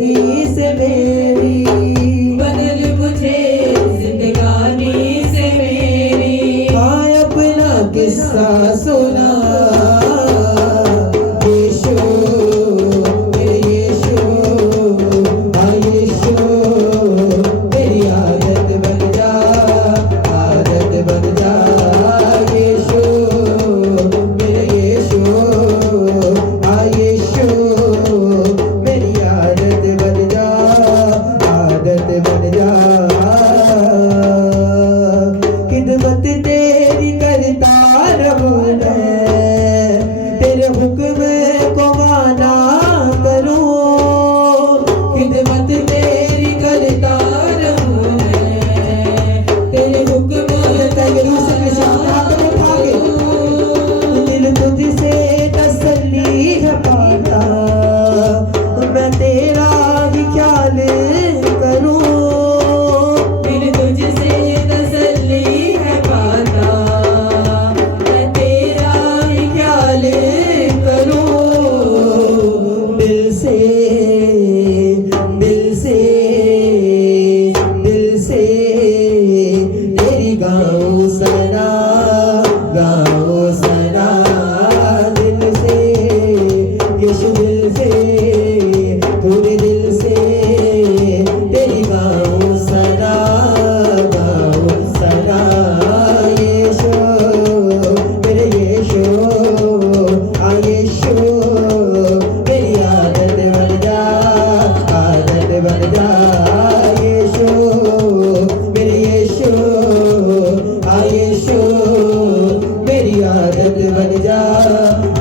जिंदगानी से मेरी, बदल मुझे जिंदगानी से मेरी। हाँ अपना किस्सा सुना यीशु मेरे यीशु, हाँ यीशु मेरी आदत बन जा, आदत बन जा यीशु मेरे यीशु, हाँ यीशु मेरी आदत बन जा, आदत बन जा। खिदमत तेरी करता रहूं मैं, तेरे हुक्म को माना करूं, खिदमत तेरी करता रहूं मैं, तेरे हुक्म दिल तुझसे तसल्ली है पाता, मैं तेरा ही ख्याल करूं, दिल तुझसे तसल्ली है पाता, मैं तेरा ही ख्याल करूं। दिल से दिल से दिल से तेरी गाऊं सना, गाऊं सना दिल से यीशु, दिल से पूरे दिल से तेरी गाऊं सना, गाऊं सना यीशु मेरे यीशु, हाँ यीशु मेरी आदत बन जा, आदत बन जा यीशु मेरे यीशु, हाँ यीशु मेरी आदत बन जा,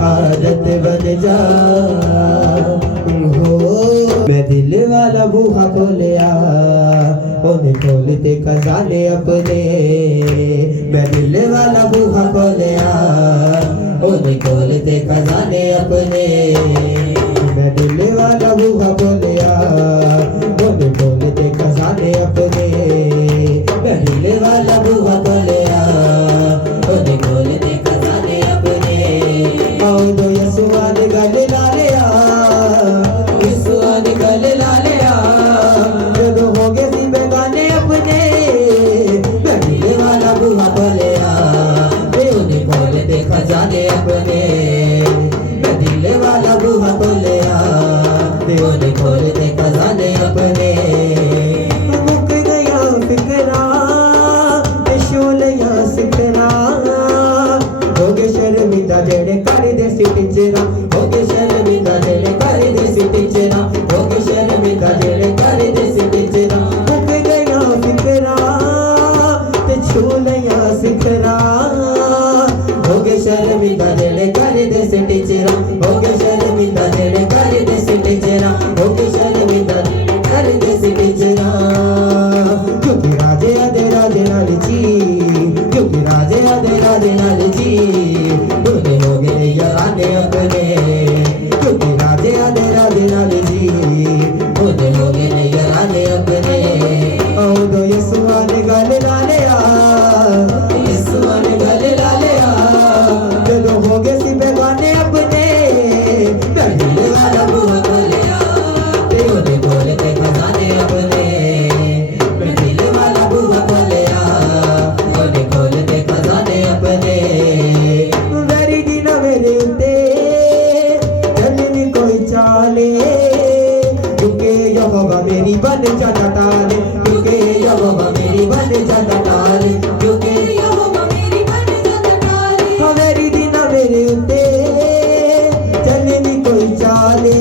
आदत बन जा। हो मैं दिल वाला बूहा खोलिया, उन्हें खोलते खजाने अपने, मैं दिल वाला बूहा खोलिया, उन्हें खोलते खजाने अपने, मैं दिल वाला बूहा खोलिया, उन्हें खोलते खजाने अपने, मैं दिल वाला बूहा खोलिया, उन्हें खोलते खजाने अपने। आओ दो यीशुआ ने गल ला लिया, यीशुआ ने गल ला लिया, जब हो गए सी बेगाने अपने, मैं दिल वाला बूहा खोलिया, उन्हें खोलते खजाने अपने, मैं दिल वाला बूहा खोलिया, उन्हें खोलते खजाने अपने। मुक गया फिकरा शोलिया सिकरा, हो गए शर्मिंदा जेड़े कर दे सी टीचरा, हो गए शर्मिंदा जेड़े कर दे सी टीचरा, हो गए शर्मिंदा जेड़े कर दे सी टीचरा। मुक गया फिकरा ते छोलिया सिकरा, हो गए शर्मिंदा जेड़े कर दे सी टीचरा, हो गए शर्मिंदा जेड़े कर दे सी टीचरा, हो गए शर्मिंदा कर दे सी टीचरा। क्योंकि राजे आदे राजे नाल जी, क्योंकि राजे आदे राजे नाल जी, उन्हें हो गए याराने अपने, क्योंकि राजे आदे राजे नाल जी, उन्हें हो गए याराने अपने। आओ दो यीशुआ ने गल ला लिया, यीशुआ ने गल ला लिया, जदों हो गए सी बेगाने अपने, मैं दिल वाला बूहा खोलिया, ते उन्हें खोलते खजाने अपने, मैं दिल वाला बूहा खोलिया, उन्हें खोलते खजाने अपने। वेरी दिन मेरे उत्ते चलनी कोई चाले, क्योंकि यहोवा मेरी बन जाता टाल, क्योंकि यहोवा मेरी बन जाता टाल, क्योंकि यहोवा मेरी बन जाता टाल। हाँ वेरी दिन मेरे उत्ते चलनी कोई चाले,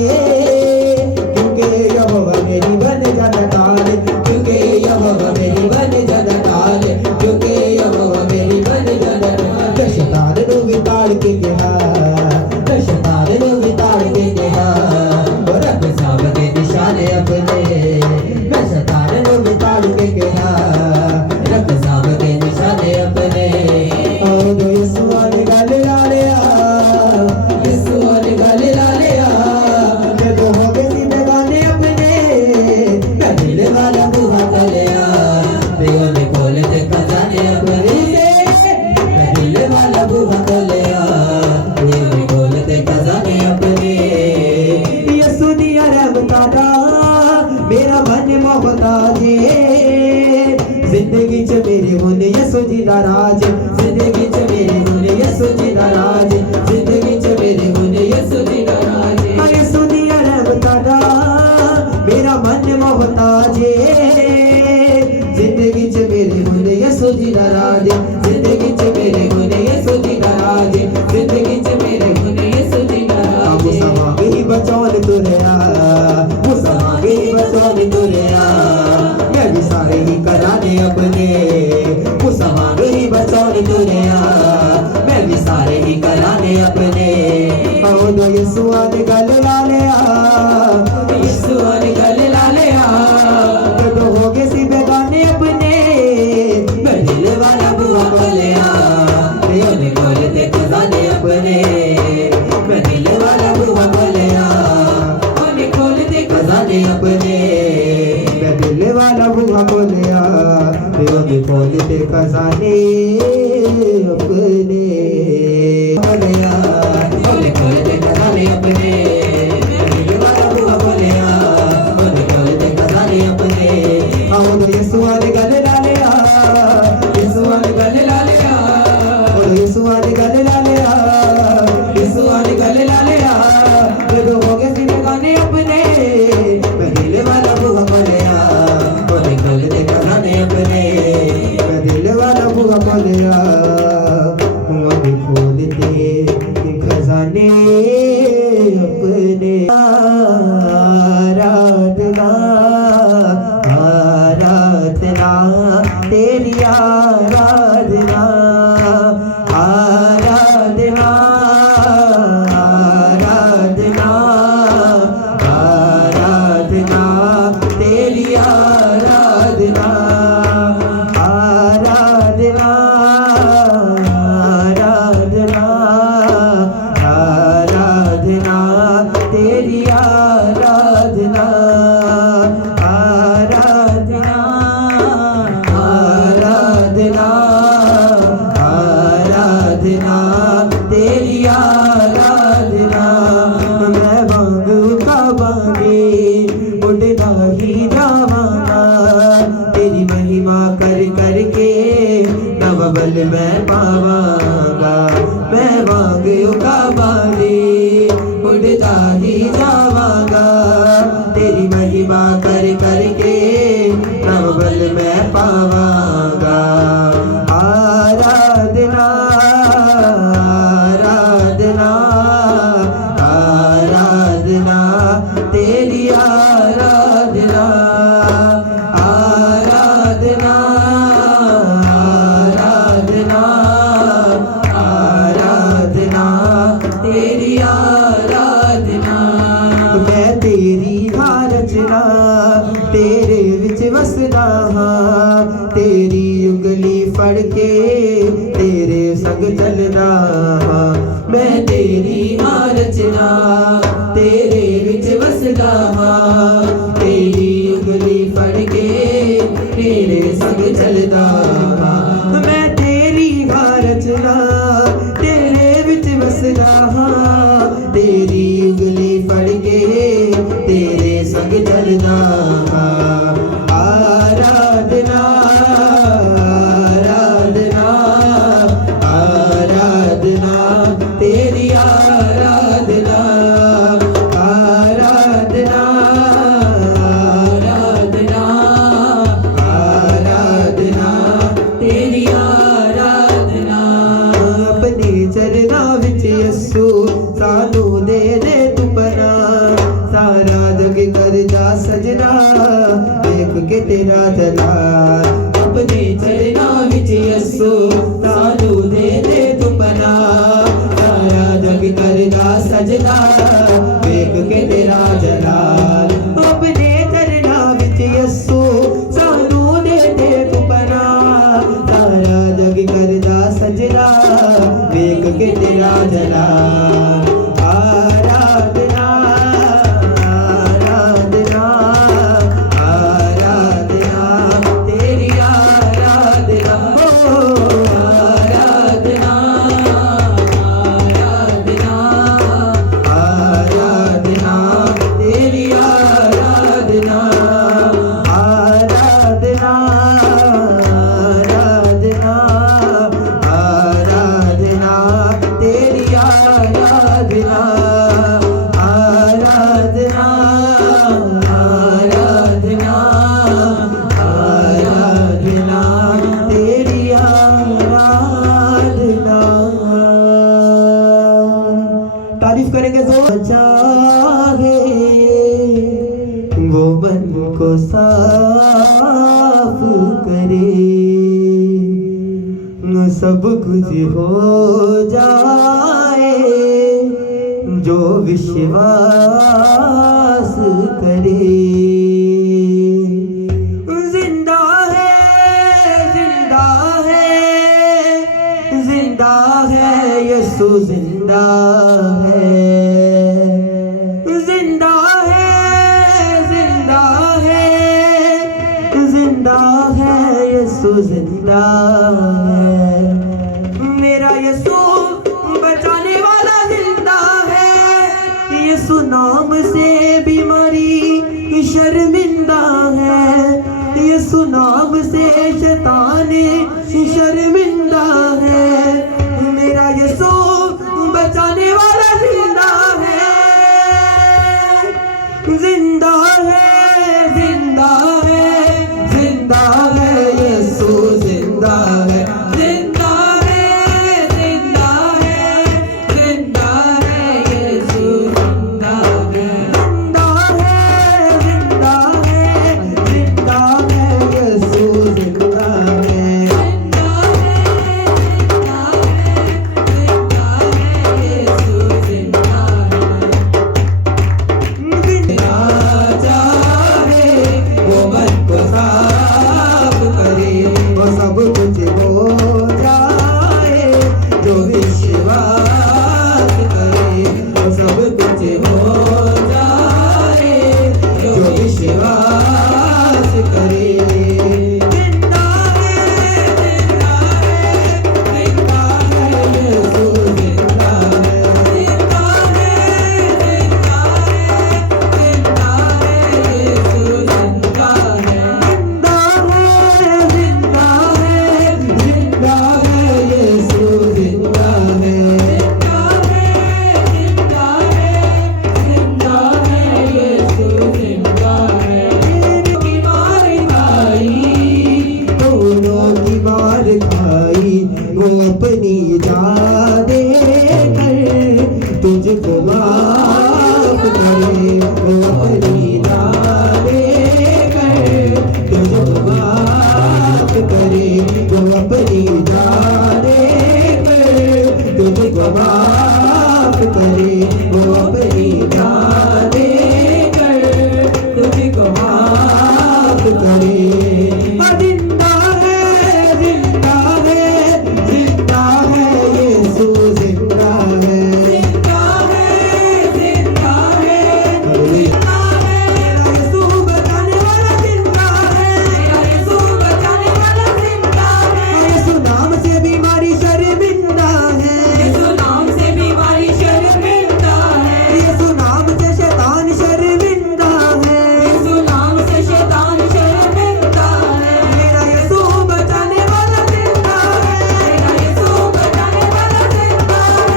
क्योंकि यहोवा मेरी बन जाता टाल, क्योंकि यहोवा मेरी बन जाता टाल, क्योंकि यहोवा मेरी बन जाता टाल। शैतान नूं भी ताड़ के गया, शैतान नूं भी ताड़ के गया, रब साहब दे निशाने अपने, मैं शैतान नूं भी ताड़ के गया, रब साहब दे निशाने अपने। आओ दो यीशुआ ने गल ला लिया, यीशुआ ने गल ला लिया, जदों हो गए सी बेगाने अपने, मैं दिल वाला बूहा खोलिया, ते उन्हें खोलते खजाने अपने, मैं दिल वाला बूहा खोलिया, ते उन्हें खोलते खजाने अपने। यीशु दिया रहमतां दा मोहताज जिंदगी च मेरे हुन यसु जी दा राज जिंदगी च मेरे हुन यसु जी दा राज जिंदगी च मेरे हुन यसु जी दा राज यसु दी रहमतां दा मेरा मन मोहताज जिंदगी च मेरे हुन यसु जी दा राज जिंदगी च मेरे हुन यसु जी दा राज जिंदगी च मेरे हुन यसु जी दा राज मुसमा ही बचौन तुरया मुसमा ही बचौन तुरया मैं भी सारे ही कराने अपने मुसमा ही बचौन तुरया मैं भी सारे ही कराने अपने आओ दो यीशुआ ने गल ला लिया यीशुआ ने गल ला लिया कदों हो गए सी बेगाने अपने मैं दिल वाला बुआ खोलिया ने खोल दे खजाने अपने मैं दिल वाला बुआ खोलिया ने खोल दे खजाने अपने मैं दिल वाला बुआ खोलिया ने खोल दे खजाने अपने खोलिया ने खोल दे खजाने अपने दिल वाला बुआ खोलिया ने खोल दे खजाने अपने आओ यीशुआ ने गल ला लिया यीशुआ ने गल ला लिया यीशुआ ने गल ला लिया यीशुआ ने गल ला लिया जब हो गए सी बेगाने अपने मैं दिल वाला बुआ खोलिया ने खोल दे खजाने अपने मैं दिल वाला बुआ खोलिया ने खोल दे खजाने अपने आराधना आराधना तेरी आराधना आराधना आराधना आराधना तेरी आराधना आराधना आराधना आराधना तेरी आराधना आराधना आराधना आराधना तेरी आराधना मैं मांगू का मांगे उड़ना ही जावांगा तेरी महिमा कर करके नवबल मैं पावांगा मैं मांगू का मांगे उड़ता ही जावांगा तेरी महिमा कर करके नवबल मैं पावांगा आराधना आराधना आराधना तेरी आराधना आराधना आराधना आराधना तेरी आराधना मैं तेरी रचना तेरे विच वसदा हां तेरी उंगली फड़ के तेरे संग चलदा हां मैं तेरी रचना तेरे विच वसदा हां तेरी उंगली फड़ के तेरे संग चलदा हां मैं तेरी रचना तेरे विच वसदा हां तेरी उंगली फड़ के तेरे संग चलदा हां आराधना आराधना आराधना तेरी आराधना आराधना आराधना आराधना तेरी आराधना अपने चरना विच यस्सु सानू दे दे तू पना सारा जग कर जा सजना देख के तेरा जलाल अपने चरना विच यस्सु सानू दे दे तू पना सारा जग कर जा सजना देख के तेरा जलाल अपने चरना विच यस्सु सानू दे दे तू पना सारा जग कर जा सजना देख के तेरा जलाल आराधना आराधना आराधना तेरी आराधना आराधना आराधना आराधना तेरी को साफ करे, सब कुछ हो जाए जो विश्वास करे। जिंदा है, जिंदा है, जिंदा है, यीशु जिंदा है, जिंदा है, जिंदा है, जिंदा है, यीशु जिंदा है। मेरा यीशु बचाने वाला जिंदा है, यीशु नाम से बीमारी शर्मिंदा है, यीशु नाम से शैतान शर्मिंदा है। मेरा यीशु बचाने वाला जिंदा है, जिंदा है, जिंदा है, जिंदा है, यीशु जिंदा है, जिंदा है, जिंदा है, जिंदा है, यीशु जिंदा है, जिंदा है, जिंदा है, जिंदा है, यीशु जिंदा है, जिंदा है, जिंदा है, यीशु जिंदा है। वो मन को साफ करे, वो सब कुछ हो जाए जो विश्वास करे, वो सब कुछ हो जाए जो विश्वास करे। जिंदा है, जिंदा है, जिंदा है, यीशु जिंदा है, जिंदा है, जिंदा है, जिंदा है, यीशु जिंदा है, जिंदा है, जिंदा है, जिंदा है, यीशु जिंदा है, जिंदा है, जिंदा है, जिंदा है, यीशु जिंदा है। की मार खाई, दोनों की मार खाई, वो अपनी जान देकर तुझको माफ करे, वो अपनी जान देकर तुझको माफ करे, वो अपनी जान देकर तुझको माफ करे, वो अपनी जान देकर तुझको माफ करे। जिंदा है, जिंदा है, जिंदा है, यीशु जिंदा है, जिंदा है, जिंदा है, जिंदा है, यीशु बचाने वाला जिंदा है, यीशु बचाने वाला जिंदा है। यीशु नाम से बीमारी शर्मिंदा है, यीशु नाम से बीमारी शर्मिंदा है, यीशु नाम से शैतान शर्मिंदा है, यीशु नाम से शैतान शर्मिंदा है। मेरा यीशु बचाने वाला जिंदा है, मेरा यीशु बचाने वाला जिंदा है,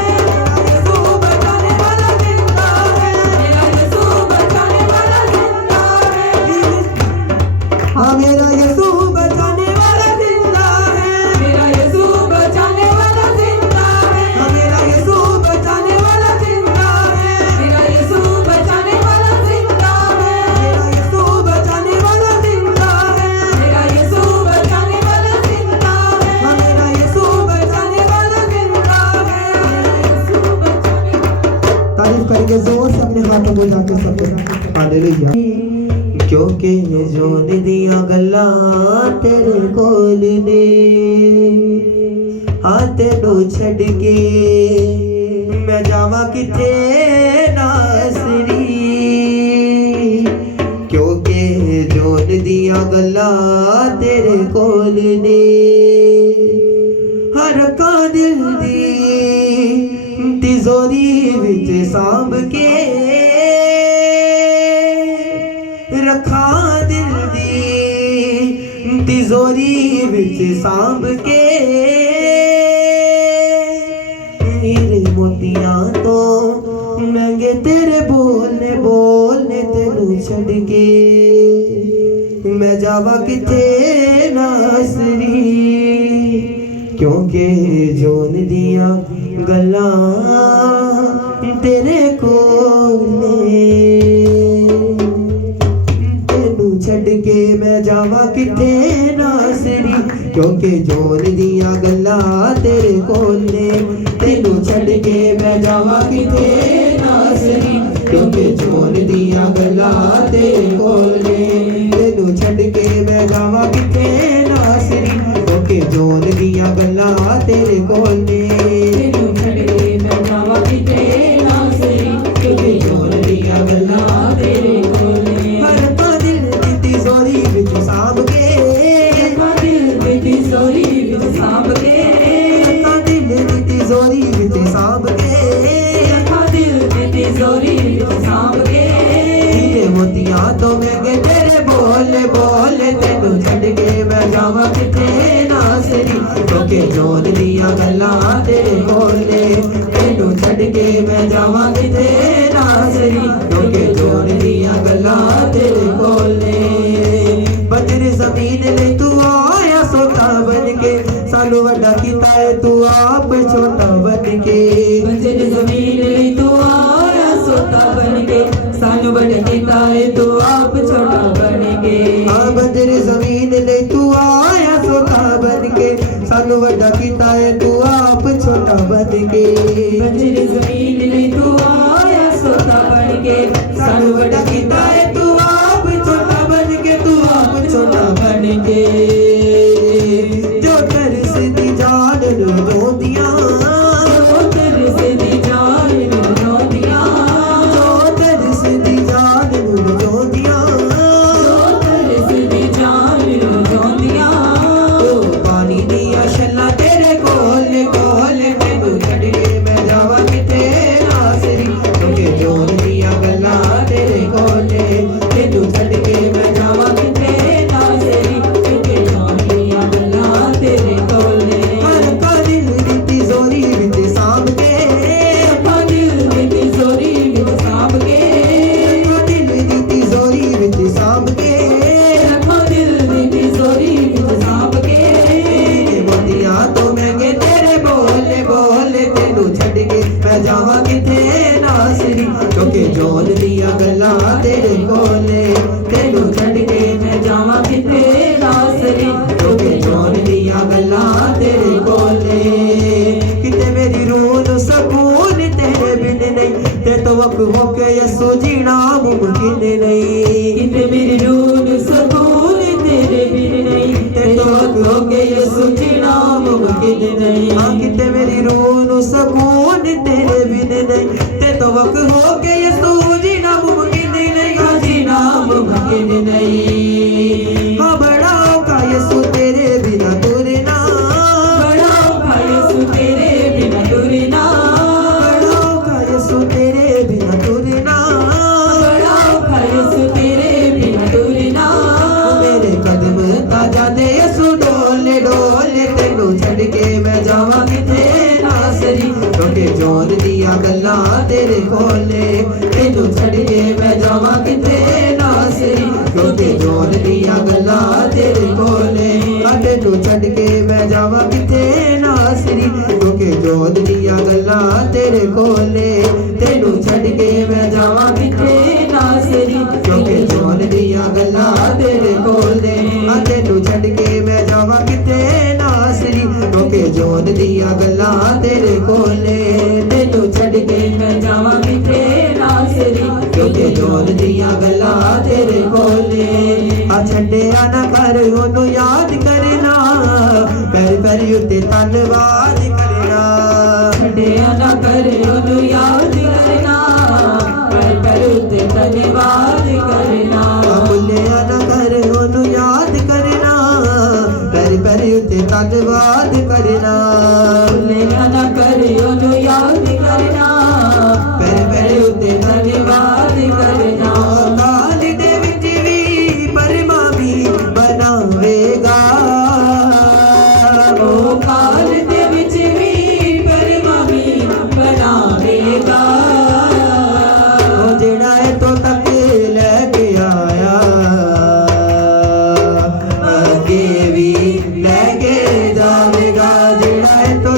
मेरा यीशु बचाने वाला जिंदा है, मेरा यीशु बचाने वाला जिंदा है। हाँ, मेरा यीशु बचाने वाला जिंदा है, मेरा यीशु बचाने वाला जिंदा है, हाँ, मेरा यीशु बचाने वाला जिंदा है, मेरा यीशु बचाने वाला जिंदा है, मेरा यीशु बचाने वाला जिंदा है, मेरा यीशु बचाने वाला जिंदा है, हाँ, मेरा यीशु बचाने वाला जिंदा है, तारीफ करेंगे जोर से अपने हाथों को जाके सबको हालेलुया। क्योंकि ये जोन दिया गल्ला तेरे कोल ने, हाँ तेनू छड़ के मैं जावा किथे नासरी। क्योंकि जोन दिया गल्ला तेरे कोल ने, हर का दिल दी तिजोरी विच सांभ के रखा, दिल दी तिजोरी विच सांभ के। हीरे मोतियां तो महंगे तेरे बोलने बोलने, तेनू छड़ के मैं जावा किथे नासरी। क्योंकि जोन दिया गल्ला तेरे कोल ने, तेनू छड़ ਛੱਡ ਕੇ ਮੈਂ ਜਾਵਾਂ ਕਿੱਥੇ ਨਾਸਰੀ ਕਿਉਂਕਿ ਜੋਰ ਦੀਆਂ ਗੱਲਾਂ ਤੇਰੇ ਕੋਲ ਨੇ ਤੈਨੂੰ ਛੱਡ ਕੇ ਮੈਂ ਜਾਵਾਂ ਕਿੱਥੇ ਨਾਸਰੀ ਕਿਉਂਕਿ ਜੋਰ ਦੀਆਂ ਗੱਲਾਂ ਤੇਰੇ ਕੋਲ ਨੇ ਤੈਨੂੰ ਛੱਡ ਕੇ ਮੈਂ ਜਾਵਾਂ ਕਿੱਥੇ ਨਾਸਰੀ ਕਿਉਂਕਿ ਜੋਰ ਦੀਆਂ ਗੱਲਾਂ ਤੇਰੇ ਕੋਲ ਨੇ ਤੈਨੂੰ ਛੱਡ ਕੇ ਮੈਂ ਜਾਵਾਂ ਕਿਤੇ ਨਾਸਰੀ ਕਿਉਂਕਿ ਜੋਰ ਦੀਆਂ ਗੱਲਾਂ ਤੇਰੇ ਕੋਲ ਨੇ ਹਰ ਤਾਂ ਦਿਲ ਦੀ ਤਿਜੋਰੀ ਵਿੱਚ ਸਾਂਭ ਕੇ ਦਿਲ ਦੀ ਤਿਜੋਰੀ ਵਿੱਚ ਸਾਂਭ ਕੇ ਤਾਂ ਦਿਲ ਦੀ ਤਿਜੋਰੀ ਵਿੱਚ ਸਾਂਭ ਕੇ ਦਿਲ ਦੀ ਤਿਜੋਰੀ ਵਿੱਚ ਸਾਂਭ ਕੇ ਹੀਰੇ ਮੋਤੀਆਂ ਤੋਂ ਮਹਿੰਗੇ ਤੇਰੇ ਬੋਲੇ ਬੋਲੇ ਤੈਨੂੰ ਛੱਡ ਕੇ ਮੈਂ ਜਾਵਾਂ ਕਿੱਥੇ ਨਾਸਰੀ ਕਿਉਂਕਿ ਜੋਰ ਦੀਆਂ ਗੱਲਾਂ ਤੇਰੇ ਕੋਲ ਨੇ ਤੈਨੂੰ ਛੱਡ ਕੇ ਮੈਂ ਜਾਵਾਂ ਕਿੱਥੇ ਨਾਸਰੀ ਕਿਉਂਕਿ ਜੋਰ ਦੀਆਂ ਗੱਲਾਂ ਤੇਰੇ ਕੋਲ ਨੇ ਬੰਜਰ ਜ਼ਮੀਨ ਲਈ ਤੂੰ ਆਇਆ ਸੋਤਾ ਬਣ ਕੇ ਸਾਨੂੰ ਵੱਡਾ ਕੀਤਾ ਏ ਤੂੰ ਆਪ ਛੋਟਾ ਬਣ ਕੇ ਬੰਜਰ ਜ਼ਮੀਨ ਲਈ ਤੂੰ ਆਇਆ ਸੋਤਾ ਬਣ ਕੇ ਸਾਨੂੰ ਵੱਡਾ ਕੀਤਾ ਏ ਤੂੰ ਆਪ ਛੋਟਾ ਬਣ ਕੇ ਹਾਂ ਬੰਜਰ ਜ਼ਮੀਨ ਲਈ ਤੂੰ ਆਇਆ ਸੋਤਾ ਬਣ ਕੇ ਸਾਨੂੰ ਵੱਡਾ ਕੀਤਾ ਏ ਤੂੰ ਆਪ ਛੋਟਾ ਬਣ ਕੇ ਬੰਜਰ ਜ਼ਮੀਨ ਲਈ ਤੂੰ ਆਇਆ ਸੋਤਾ ਬਣ ਕੇ ਸਾਨੂੰ ਵੱਡਾ ਕੀਤਾ ਏ ਤੂੰ ਆਪ ਛੋਟਾ ਬਣ ਕੇ ਤੂੰ ਆਪ ਛੋਟਾ ਬਣ ਕੇ ਜੋ ਤਰਸਦੀ ਜਾਨ ਨੂੰ ਰੋਂਦੀਆਂ ਉਹ ਤਰਸਦੀ ਜਾਨ ਨੂੰ ਰੋਂਦੀਆਂ ਜੋ ਤਰਸਦੀ ਜਾਨ ਨੂੰ ਰੋਂਦੀਆਂ ਉਹ ਤਰਸਦੀ ਜਾਨ ਨੂੰ ਰੋਂਦੀਆਂ ਉਹ ਪਾਣੀ ਦੀਆਂ ਛੱਲਾਂ ਤੇਰੇ ਕੋਲ ਤੈਨੂੰ ਛੱਡ ਕੇ ਮੈਂ ਜਾਵਾਂ ਕਿਤੇ ਨਾਸਰੀ ਕਿਉਂਕਿ ਜੋਰ ਦੀਆਂ ਗੱਲਾਂ ਤੇਰੇ ਕੋਲ ਨੇ ਤੈਨੂੰ ਛੱਡ ਕੇ ਮੈਂ ਜਾਵਾਂ ਕਿਤੇ ਨਾਸਰੀ ਕਿਤੇ ਜੋਨੀਆਂ ਗੱਲਾਂ ਤੇਰੇ ਕੋਲ ਨੇ ਹਰ ਕਾ ਦਿਲ ਦੀ ਤਿਜੋਰੀ ਵਿੱਚ ਸਾਂਭ ਕੇ ਆਪਾਂ ਦਿਲ ਦੀ ਤਿਜੋਰੀ ਵਿੱਚ ਸਾਂਭ ਕੇ ਹਰ ਦਿਲ ਦੀ ਤਿਜੋਰੀ ਵਿੱਚ ਸਾਂਭ ਕੇ ਰੱਖੋ ਦਿਲ ਦੀ ਤਿਜੋਰੀ ਵਿੱਚ ਸਾਂਭ ਕੇ ਹੀਰੇ ਮੋਤੀਆਂ ਤੋਂ ਮਹਿੰਗੇ ਤੇਰੇ ਬੋਲੇ ਬੋਲੇ ਤੈਨੂੰ ਛੱਡ ਕੇ ਮੈਂ ਜਾਵਾਂ ਕਿੱਥੇ ਨਾਸਰੀ ਕਿਉਂਕਿ ਜੋਰ ਦੀਆਂ ਗੱਲਾਂ ਤੇਰੇ ਕੋਲ ਨੇ ਤੈਨੂੰ ਛੱਡ ਕੇ ਮੈਂ ਜਾਵਾਂ ਕਿਤੇ ਨਾਸਰੀ ਕਿਉਂਕਿ ਜੋਰ ਦੀਆਂ ਗੱਲਾਂ ਤੇਰੇ ਕੋਲ ਨੇ ਕਿਤੇ ਮੇਰੀ ਰੂਹ ਨੂੰ ਸਕੂਨ ਤੇਰੇ ਬਿਨ ਨਹੀਂ ਤੇ ਤੋਂ ਵਕ ਹੋ ਕੇ ਯਸੂ ਜੀਣਾ ਮੁਮਕਿਨ ਨਹੀਂ ਕਿਤੇ ਮੇਰੀ ਰੂਹ ਨੂੰ ਸਕੂਨ ਤੇਰੇ ਬਿਨ ਨਹੀਂ ਤੇ ਤੋਂ ਹੋ ਕੇ ਯਿਸੂ ਜੀਣਾ ਮੁਮਕਿਨ ਨਹੀਂ ਹਾਂ ਕਿਤੇ ਮੇਰੀ ਰੂਹ ਨੂੰ ਸਕੂਨ ਤੇਰੇ ਬਿਨ ਨਹੀਂ ਤੇ ਤੋਂ ਵਕ ਹੋ ਕੇ ਯਸੂ ਜੀਣਾ ਮੁਮਕਿਨ ਨਹੀਂ ਹਾਂ ਜੀਣਾ ਮੁਮਕਿਨ ਨਹੀਂ ਹਾਂ ਬੜਾ ਔਖਾ ਯਸੂ ਤੇਰੇ ਬਿਨਾ ਤੁਰਨਾ ਬੜਾ ਔਖਾ ਯਿਸੂ ਤੇਰੇ ਬਿਨ ਤੁਰਨਾ ਬੜਾ ਔਖਾ ਯਸੂ ਤੇਰੇ ਬਿਨਾ ਤੁਰਨਾ ਬੜਾ ਔਖਾ ਯਿਸੂ ਤੇਰੇ ਬਿਨ ਤੁਰਨਾ ਮੇਰੇ ਕਦਮ ਤਾਂ ਜਾਂਦੇ ਯਸੂ ਡੋਲੇ ਡੋਲੇ ਤੈਨੂੰ ਛੱਡ ਕੇ ਮੈਂ ਜਾਵਾਂ ਕਿਤੇ ਨਾਸਰੀ ਕਿਉਂਕਿ ਜੋਰ ਦੀਆਂ ਗੱਲਾਂ ਤੇਰੇ ਕੋਲ ਨੇ ਤੈਨੂੰ ਛੱਡ ਕੇ ਮੈਂ ਜਾਵਾਂ ਕਿਤੇ ਨਾਸਰੀ ਕਿਉਂਕਿ ਜੋਰ ਦੀਆਂ ਗੱਲਾਂ ਤੇਰੇ ਕੋਲ ਨੇ ਤੈਨੂੰ ਛੱਡ ਕੇ ਮੈਂ ਜਾਵਾਂ ਕਿਤੇ ਨਾਸਰੀ ਕਿਉਂਕਿ ਜੋਰ ਦੀਆਂ ਗੱਲਾਂ ਤੇਰੇ ਕੋਲ ਨੇ ਤੈਨੂੰ ਛੱਡ ਕੇ ਮੈਂ ਜਾਵਾਂ ਕਿਤੇ ਨਾਸਰੀ ਕਿਉਂਕਿ ਜੋਰ ਦੀਆਂ ਗੱਲਾਂ ਤੇਰੇ ਕੋਲ ਨੇ ਤੈਨੂੰ ਛੱਡ ਕੇ ਮੈਂ ਜਾਵਾਂ ਕਿਤੇ ਨਾਸਰੀ ਕਿਉਂਕਿ ਜੋਰ ਦੀਆਂ ਗੱਲਾਂ ਤੇਰੇ ਕੋਲ ਨੇ ਤੈਨੂੰ ਛੱਡ ਕੇ ਮੈਂ ਜਾਵਾਂ ਕਿਤੇ ਨਾਸਰੀ ਕਿਉਂਕਿ ਜੋਰ ਦੀਆਂ ਗੱਲਾਂ ਤੇਰੇ ਕੋਲ ਨੇ ਆ ਛੱਡਿਆ ਨਾ ਕਰ ਉਹਨੂੰ ਯਾਦ ਕਰਨਾ ਪੈਰ ਪੈਰ ਉੱਤੇ ਧੰਨਵਾਦ ਕਰਨਾ ਛੱਡਿਆ ਨਾ ਕਰ ਉਹਨੂੰ ਯਾਦ ਕਰਨਾ ਪੈਰ ਪੈਰ ਉੱਤੇ ਧੰਨਵਾਦ ਕਰਨਾ ਭੁੱਲਿਆ ਨਾ ਕਰ ਉਹਨੂੰ ਯਾਦ ਕਰਨਾ ਪੈਰ ਪੈਰ ਉੱਤੇ ਧੰਨਵਾਦ ਕਰਨਾ ਭੁੱਲਿਆ ਨਾ ਕਰ ਉਹਨੂੰ ਯਾਦ ਕਰਨਾ ਪੈਰ ਪੈਰ ਉੱਤੇ ਧੰਨਵਾਦ ਕਰਨਾ ਕਾਲ ਦੇ ਵਿੱਚ ਵੀ ਪਰਮਾਮੀ ਬਣਾਵੇਗਾ ਉਹ ਕਾਲ ਦੇ ਵਿੱਚ ਵੀ ਪਰਮਾਮੀ ਬਣਾਵੇਗਾ ਉਹ ਜਿਹੜਾ ਇੱਥੋਂ ਤੱਕ ਲੈ ਕੇ ਆਇਆ ਅੱਗੇ ਵੀ ਲੈ ਕੇ ਜਾਵੇਗਾ ਜਿਹੜਾ ਇੱਥੋਂ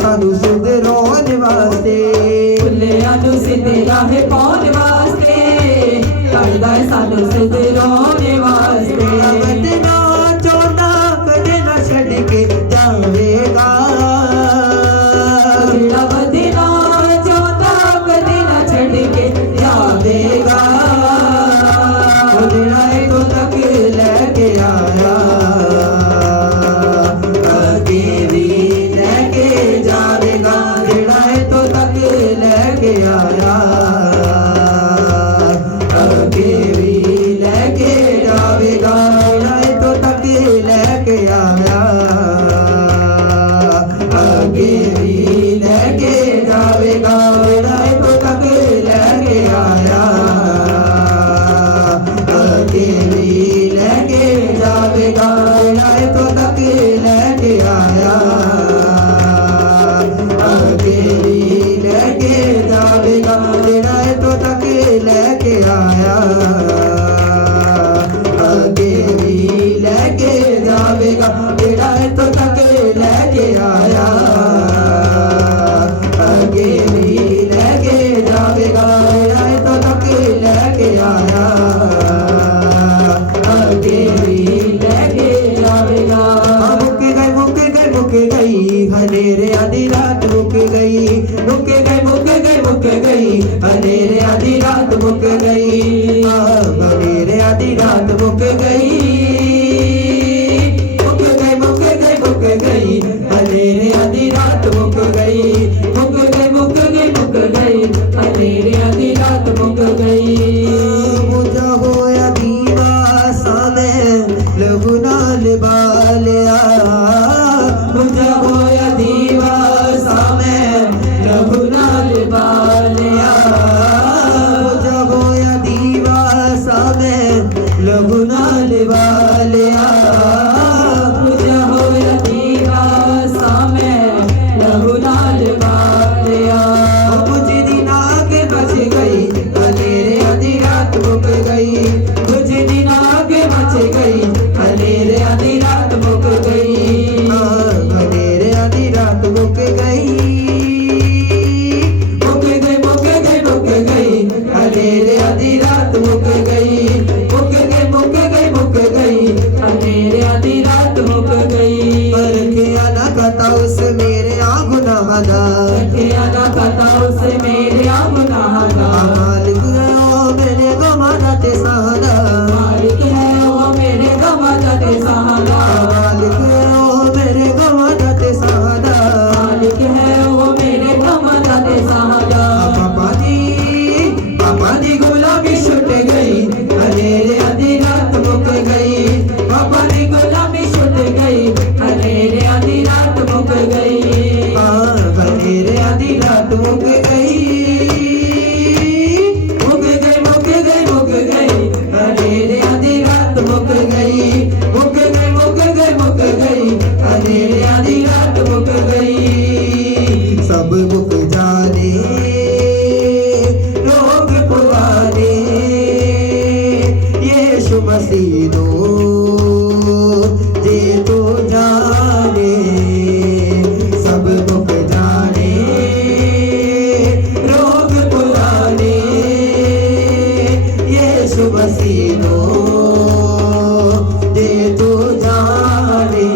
सानू सुधराउण वास्ते भुल्लिया नू सीधे राह पाउण वास्ते करदा है सानू सुधराउण वास्ते बदना चौना कदे ना छड़ के जावेगा जेड़ा बदना चाहता कदे ना छड़ के जावेगा जेड़ा इथों तक लेके आया अगे भी लेके जावेगा जेड़ा इथों तक लेके आया अगे भी लेके जावेगा जेड़ा इथों तक लेके आया अगे भी लेके जावेगा जेड़ा इथों तक लेके आया अगे भी लेके जावेगा जेड़ा इथों तक लेके आया अगे भी लेके जावेगा जेड़ा इथों तक लेके आया अगे भी लेके जावेगा जेड़ा इथों तक लेके आया अगे भी लेके जावेगा जेड़ा इथों तक लेके आया अगे भी लेके जावेगा मुक गई हनेरे आधी रात मुक गई हनेरे आधी रात मुक गई हनेरे आधी रात मुक गई हनेरे आधी रात मुक गई हनेरे आधी रात मुक गई मुझा होया दीवा सामे लहू नाल बालिया मुझा होया दीवा सामे लहू नाल बालिया मुझा होया दीवा सामे लहू नाल बालिया मुझा होया दीवा सामे लहू नाल बालिया कुछ दिन आगे बच गई हनेरे आधी रात मुक गई कुछ दिन आगे बच गई हनेरे आधी रात मुक गई हनेरे आधी रात मुक गई हनेरे आधी रात मुक गई हनेरे आधी रात मुक गई परखिया ना कता उस मेरे गुनाह दा रखिया ना पता उसे मेरे गुनाह दा मालिक है ओ मेरे गमाना ते सहारा मालिक है वो मेरे गवादा ते सहारा मालिक है ओ मेरे गमाना ते सहारा मालिक है वो मेरे गवादा ते सहारा पापा दी गुलामी छुट गई हनेरे आधी रात मुक गई पापा दी गुलामी छुट गई हनेरे आधी रात मुक गई हनेरे आधी रात मुक गई हनेरे आधी रात मुक गई हनेरे आधी रात मुक गई सब मुक जाने लोग पुराने यीशु मसीह दो जे तो जाने सब मुक जाने लोग पुराने यीशु मसीह दो जे तो जाने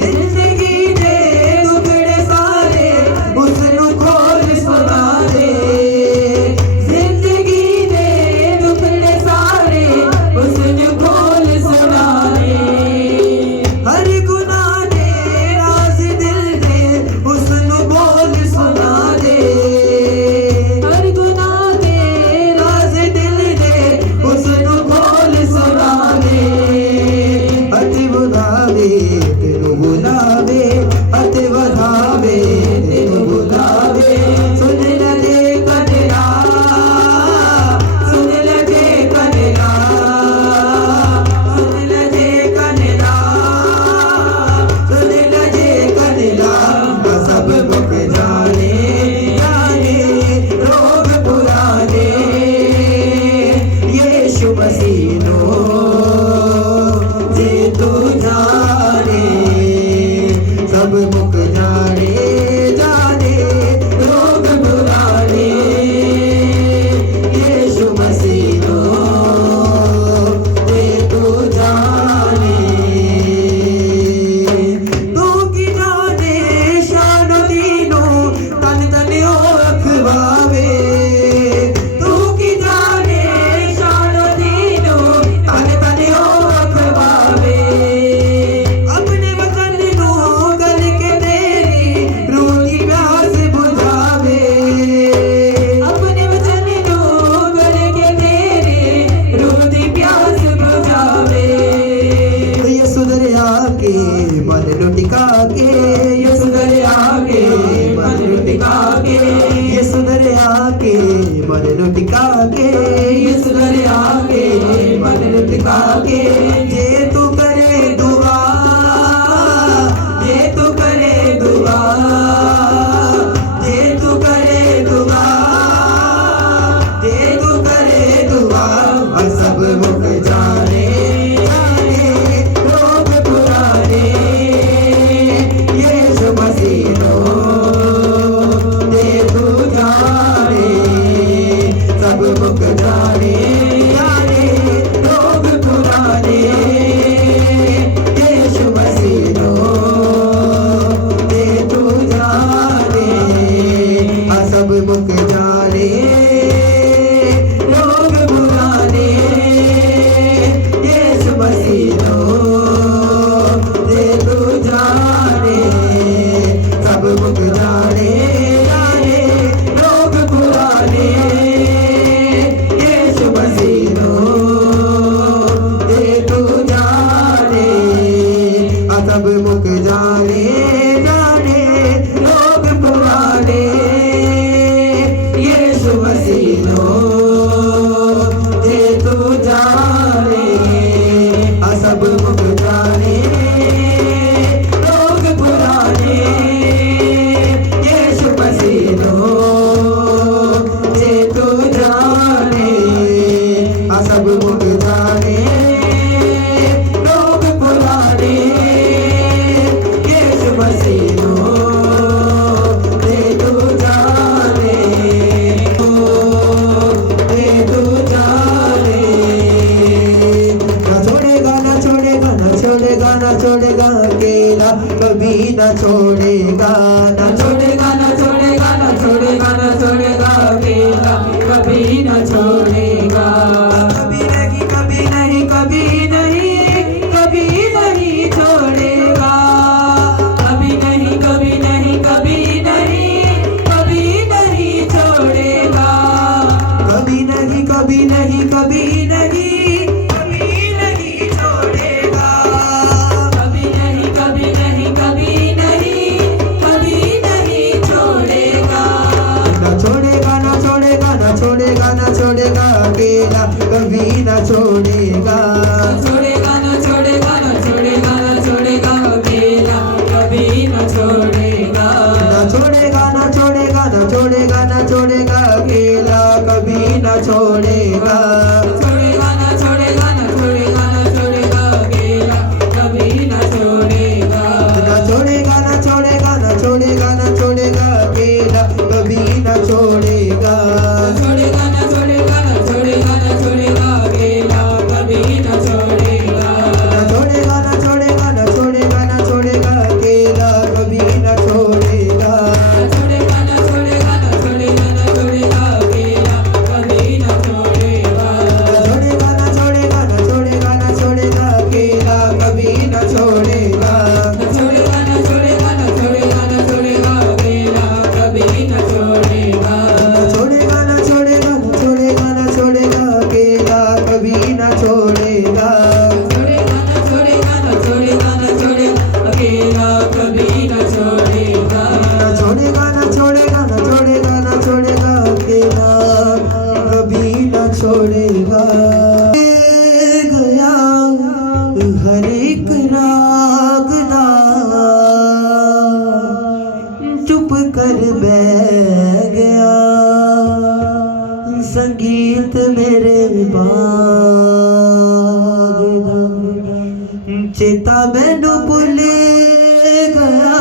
जिंदगी दे टुकड़े मुक जाने जाने रोग पुराने यीशु मसीह दे तू जाने तू की जाने शानो दीनो तन तन ओ रखवावे तू की जाने शानो दीनो तन तन ओ रखवावे अपने वतन नो गल के तेरी रूह की प्यास बुझावे अपने वतन नो गल के तेरी रूह की प्यास बुझावे यसु दरिया के मन नु टिका के यसु दरिया के मन नु टिका के यसु दरिया के मन नु टिका के यसु दरिया के मन नु टिका के जे तू करे दुआ जे तू करे दुआ जे तू करे दुआ जे तू करे दुआ और सब मुक जाने जाने रोग पुराने यीशु मसीह दे तू जाने सब मुक जाने जाने रोग पुराने यीशु मसीह दे तू जाने सब मुक जाने रोग पुराने यीशु मसीह दे तू जाने सब मुक जाने जाने रोग पुराने यीशु मसीह दे तू जाने सब मुक जाने जाने रोग पुराने यीशु मसीह दे तू जाने सब मुक जाने रोग पुराने यीशु मसीह दे तू जाने सब मुक जाने रोग पुराने यीशु मसीह दे तू जाने दे तू जाने ना छोड़ेगा ना छोड़ेगा ना छोड़ेगा ना छोड़ेगा अकेला कभी ना छोड़ेगा ना छोड़ेगा ना छोड़ेगा ना छोड़ेगा ना छोड़ेगा अकेला कभी ना छोड़ेगा कभी नहीं कभी नहीं कभी नहीं कभी नहीं छोड़ेगा कभी नहीं कभी नहीं कभी नहीं कभी नहीं छोड़ेगा कभी नहीं कभी नहीं कभी नहीं कभी नहीं छोड़ेगा कभी नहीं कभी नहीं कभी नहीं कभी नहीं छोड़ेगा ना छोड़ेगा ना छोड़ेगा ना छोड़ेगा ना छोड़ेगा अकेला कभी ना छोड़ेगा छोड़ेगा ना छोड़ेगा ना छोड़ेगा ना छोड़ेगा अकेला कभी ना छोड़ेगा ना छोड़ेगा ना छोड़ेगा ना छोड़ेगा ना छोड़ेगा अकेला कभी ना छोड़ेगा छोड़ेगा ना छोड़ेगा ना छोड़ेगा ना छोड़ेगा अकेला कभी ना छोड़ेगा ना छोड़ेगा ना छोड़ेगा ना छोड़ेगा ना छोड़ेगा अकेला कभी ना छोड़ेगा छोड़ेगा ना छोड़ेगा ना छोड़ेगा ना छोड़ेगा अकेला कभी ना छोड़ेगा ना छोड़ेगा ना छोड़ेगा ना छोड़ेगा ना छोड़ेगा अकेला कभी ना छोड़ेगा छोड़ेगा ना छोड़ेगा ना छोड़ेगा ना छोड़ेगा अकेला कभी ना छोड़ेगा छोड़ेगा ना छोड़ेगा ना छोड़ेगा ना छोड़ेगा अकेला कभी ना छोड़ेगा छोड़ेगा ना छोड़ेगा ना छोड़ेगा ना छोड़ेगा अकेला कभी ना छोड़ेगा छोड़ेगा ना छोड़ेगा ना छोड़ेगा ना छोड़ेगा अकेला कभी ना छोड़ेगा छोड़ेगा ना छोड़ेगा ना छोड़ेगा ना छोड़ेगा अकेला कभी ना छोड़ेगा छोड़ेगा ना छोड़ेगा ना छोड़ेगा ना छोड़ेगा अकेला कभी ना छोड़ेगा गया हर एक राग दा चुप कर बैठ गया संगीत मेरे बाग दा चेता मैनू भुल गया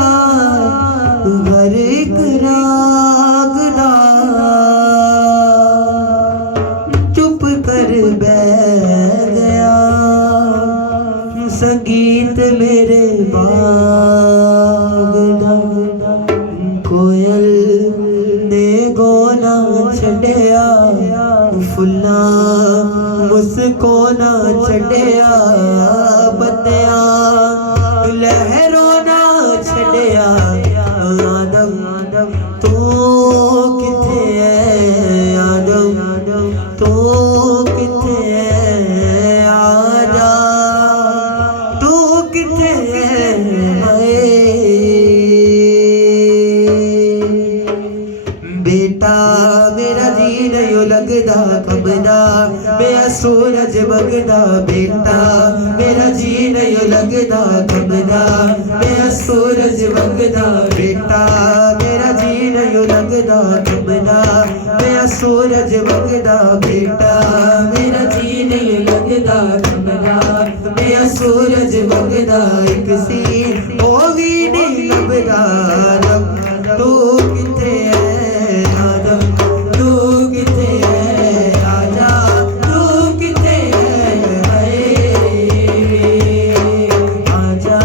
फुल्ला मुस्को ना छड़िया बंदिया लहरों ना छड़िया आदम तू किथे है आदम तू किथे है आजा तू किथे है बेटा मेरा जी नहीं लगदा कमदा मैं सूरज बगदा बेटा मेरा जी नहीं लगदा कमदा मैं सूरज बगदा बेटा मेरा जी नहीं लगदा कमदा मैं सूरज बगदा बेटा मेरा जी नहीं लगदा कमदा मैं सूरज बगदा एक सी ओ भी नहीं लगदा तू किथे है आदम तू किथे है आजा तू किथे है आजा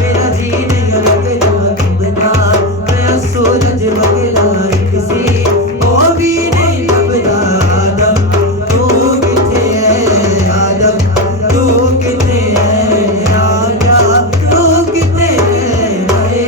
मेरा जी नहीं लगदा कमदा मैं सूरज बगदा किसी ओ भी नहीं लगदा आदम तू किथे है आदम तू किथे है आजा तू किथे है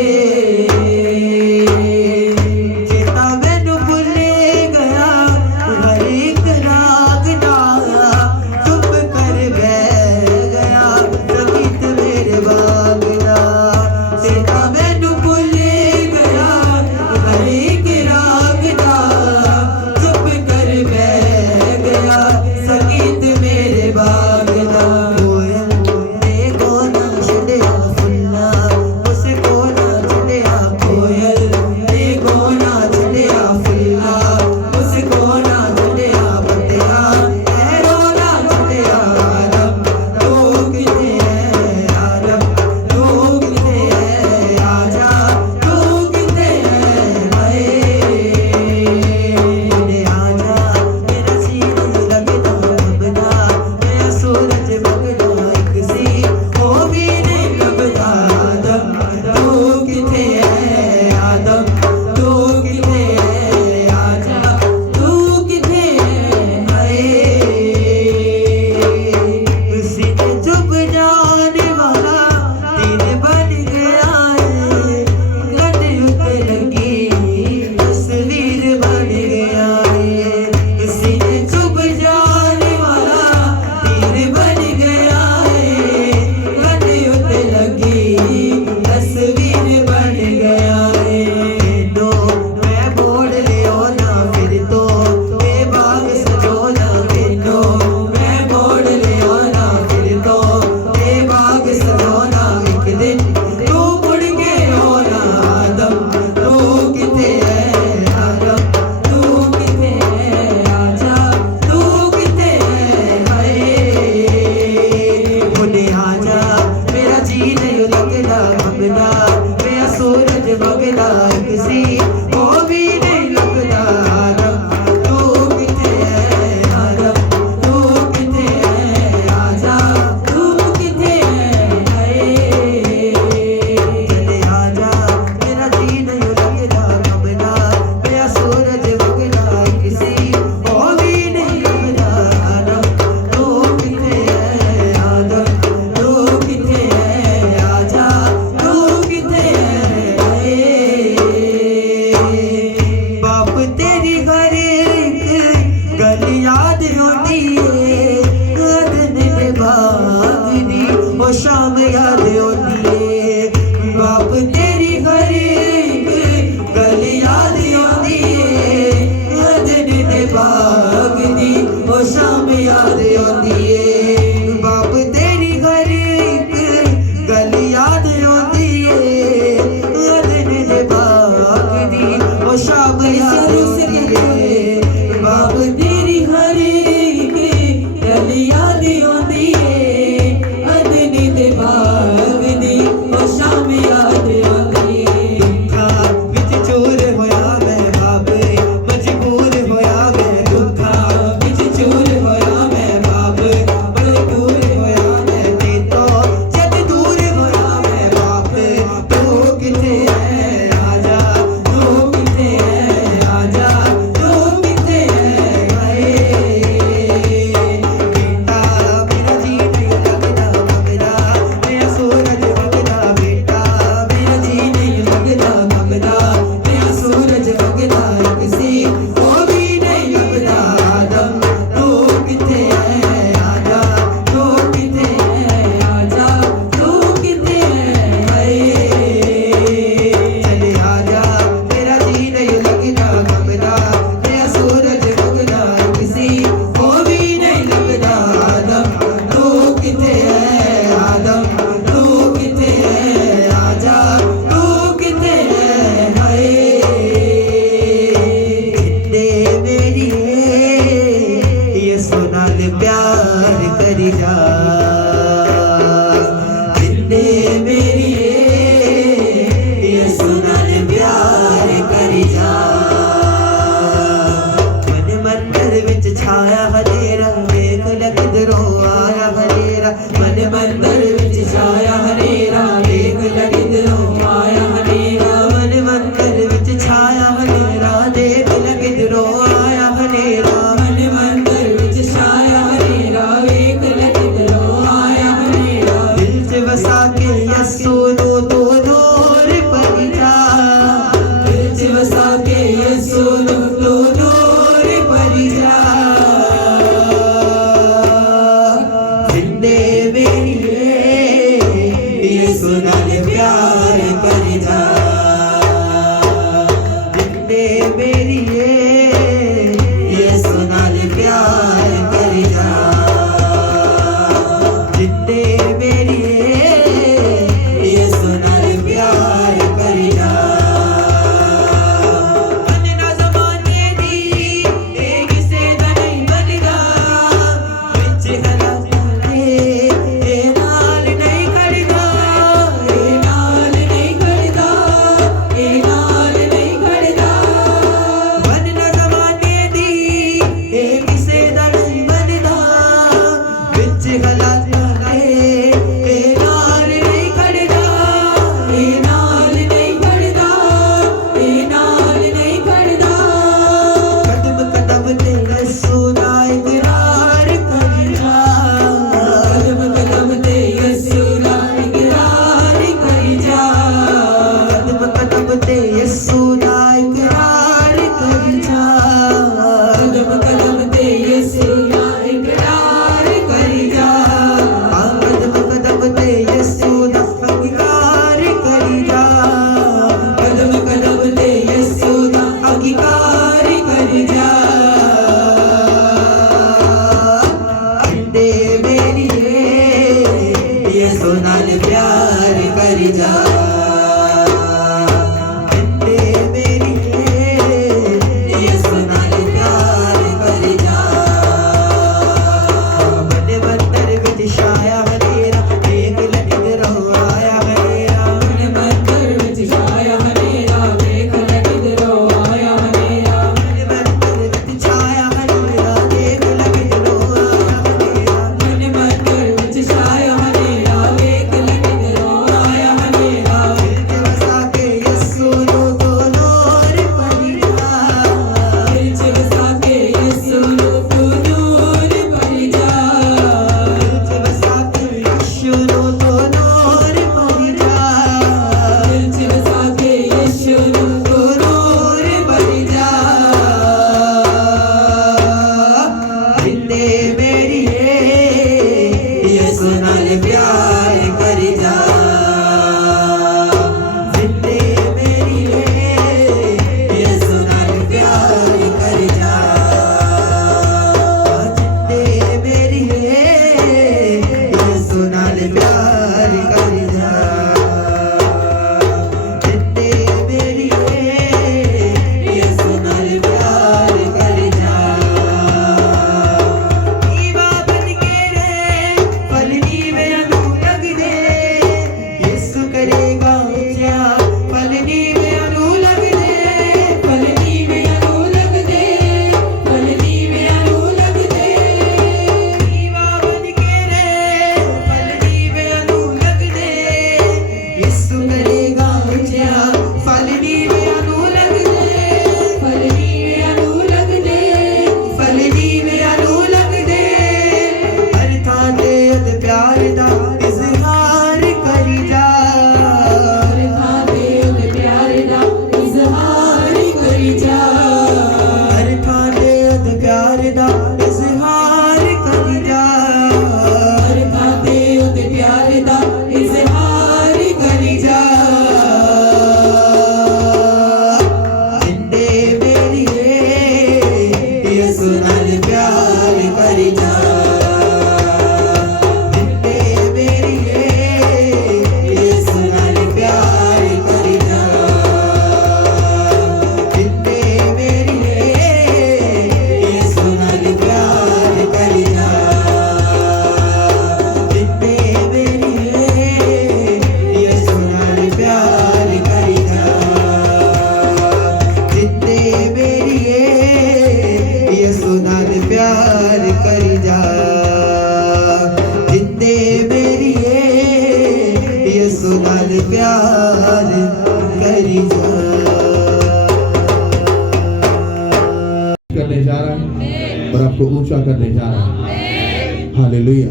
करने जा रहा है और आपको ऊंचा करने जा रहा है। हालेलुया।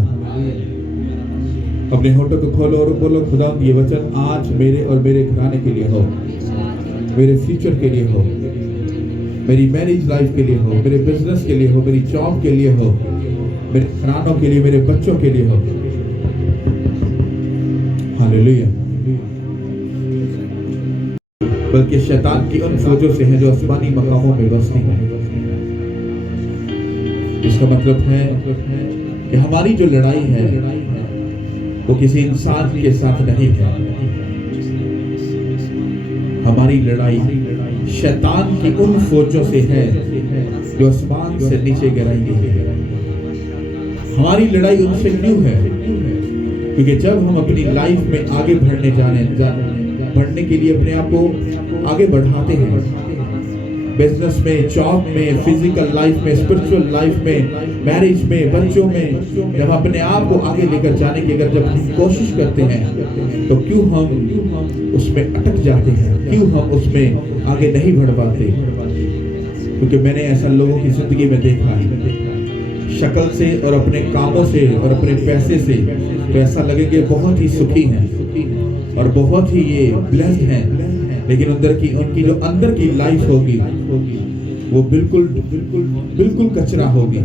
अपने होठों को खोलो और बोलो, खुदा ये वचन आज मेरे और मेरे घराने के लिए हो, मेरे फ्यूचर के लिए हो, मेरी मैरिज लाइफ के लिए हो, मेरे बिजनेस के लिए हो, मेरी जॉब के लिए हो, मेरे घरानों के लिए, मेरे बच्चों के लिए हो। हालेलुया। बल्कि शैतान की उन फौजों से है जो आसमानी मकामों में बसती है। इसका मतलब है कि हमारी जो लड़ाई है वो किसी इंसान के साथ नहीं है। हमारी लड़ाई शैतान की उन फौजों से है जो आसमान से नीचे गिराई गई है। हमारी लड़ाई उनसे क्यों है? क्योंकि जब हम अपनी लाइफ में आगे बढ़ने के लिए अपने आप को आगे बढ़ाते हैं, बिजनेस में, जॉब में, फिजिकल लाइफ में, स्पिरिचुअल लाइफ में, मैरिज में, बच्चों में, जब अपने आप को आगे लेकर जाने की अगर जब हम कोशिश करते हैं तो क्यों हम उसमें अटक जाते हैं? क्यों हम उसमें आगे नहीं बढ़ पाते? क्योंकि मैंने ऐसा लोगों की जिंदगी में देखा है, शक्ल से और अपने कामों से और अपने पैसे से तो ऐसा लगे कि बहुत ही सुखी हैं और बहुत ही ये ब्लेस्ड हैं, लेकिन उनकी जो अंदर की लाइफ होगी वो बिल्कुल कचरा होगी।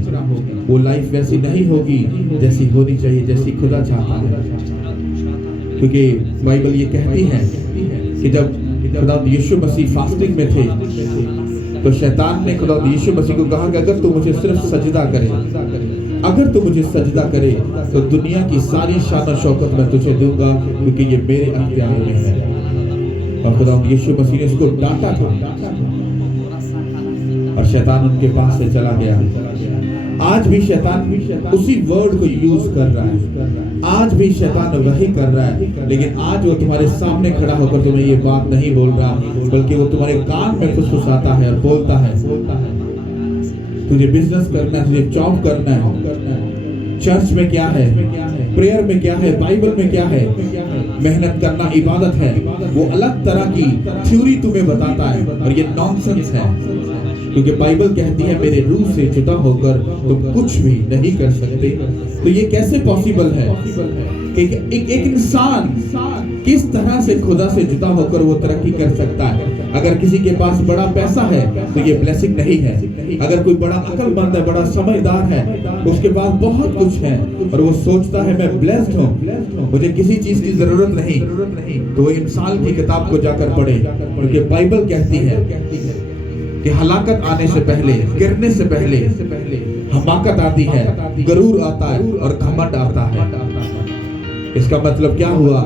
वो लाइफ वैसी नहीं होगी जैसी होनी चाहिए, जैसी खुदा चाहता है। क्योंकि बाइबल ये कहती है कि जब खुदा यीशु मसीह फास्टिंग में थे तो शैतान ने खुदा यीशु मसीह को कहा कि अगर तू मुझे सिर्फ सजदा करे, अगर तू मुझे सजदा करे तो दुनिया की सारी शान और शौकत मैं तुझे दूंगा, क्योंकि ये मेरे अख्तियार में है। और खुदा यीशु मसीह ने उसको डांटा था और शैतान उनके पास से चला गया। आज भी शैतान उसी वर्ड को यूज कर रहा है, आज भी शैतान वही कर रहा है, लेकिन आज वो तुम्हारे सामने खड़ा होकर तुम्हें ये बात नहीं बोल रहा, बल्कि वो तुम्हारे कान में फुसफुसाता है और बोलता है तुझे बिजनेस करना है, तुझे जॉब करना है, चर्च में क्या है, प्रेयर में क्या है, बाइबल में क्या है, मेहनत करना इबादत है। वो अलग तरह की थ्योरी तुम्हें बताता है और ये नॉनसेंस है, क्योंकि बाइबल कहती है मेरे रूह से जुदा होकर तुम कुछ भी नहीं कर सकते। तो ये कैसे पॉसिबल है? एक इंसान किस तरह से खुदा से जुदा होकर वो तरक्की कर सकता है? अगर किसी के पास बड़ा पैसा है तो ये ब्लेसिंग नहीं है। अगर कोई बड़ा अक्लमंद है, बड़ा समझदार है, उसके पास बहुत कुछ है और वो सोचता है मैं ब्लेस्ड हूँ, मुझे किसी चीज की जरूरत नहीं, तो वो इंसान की किताब को जाकर पढ़े, क्योंकि बाइबल कहती है कि हलाकत आने से पहले, गिरने से पहले हमाकत आती है, गरूर आता है और घमंड आता है। इसका मतलब क्या हुआ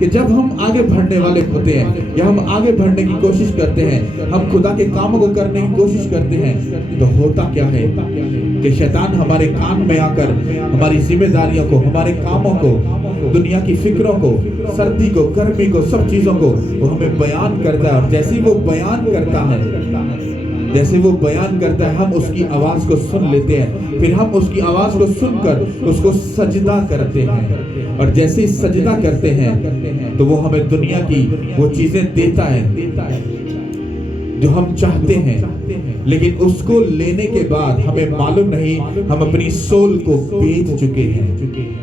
कि जब हम आगे बढ़ने वाले होते हैं या हम आगे बढ़ने की कोशिश करते हैं, हम खुदा के कामों को करने की कोशिश करते हैं, तो होता क्या है कि शैतान हमारे कान में आकर हमारी जिम्मेदारियों को, हमारे कामों को, दुनिया की फिक्रों को, सर्दी को, गर्मी को, सब चीजों को वो हमें बयान करता है। जैसे वो बयान करता है, हम उसकी आवाज को सुन लेते हैं, फिर हम उसकी आवाज को सुनकर उसको सजदा करते हैं, और जैसे ही सजदा करते हैं तो वो हमें दुनिया की वो चीजें देता है जो हम चाहते हैं, लेकिन उसको लेने के बाद हमें मालूम नहीं हम अपनी सोल को बेच चुके हैं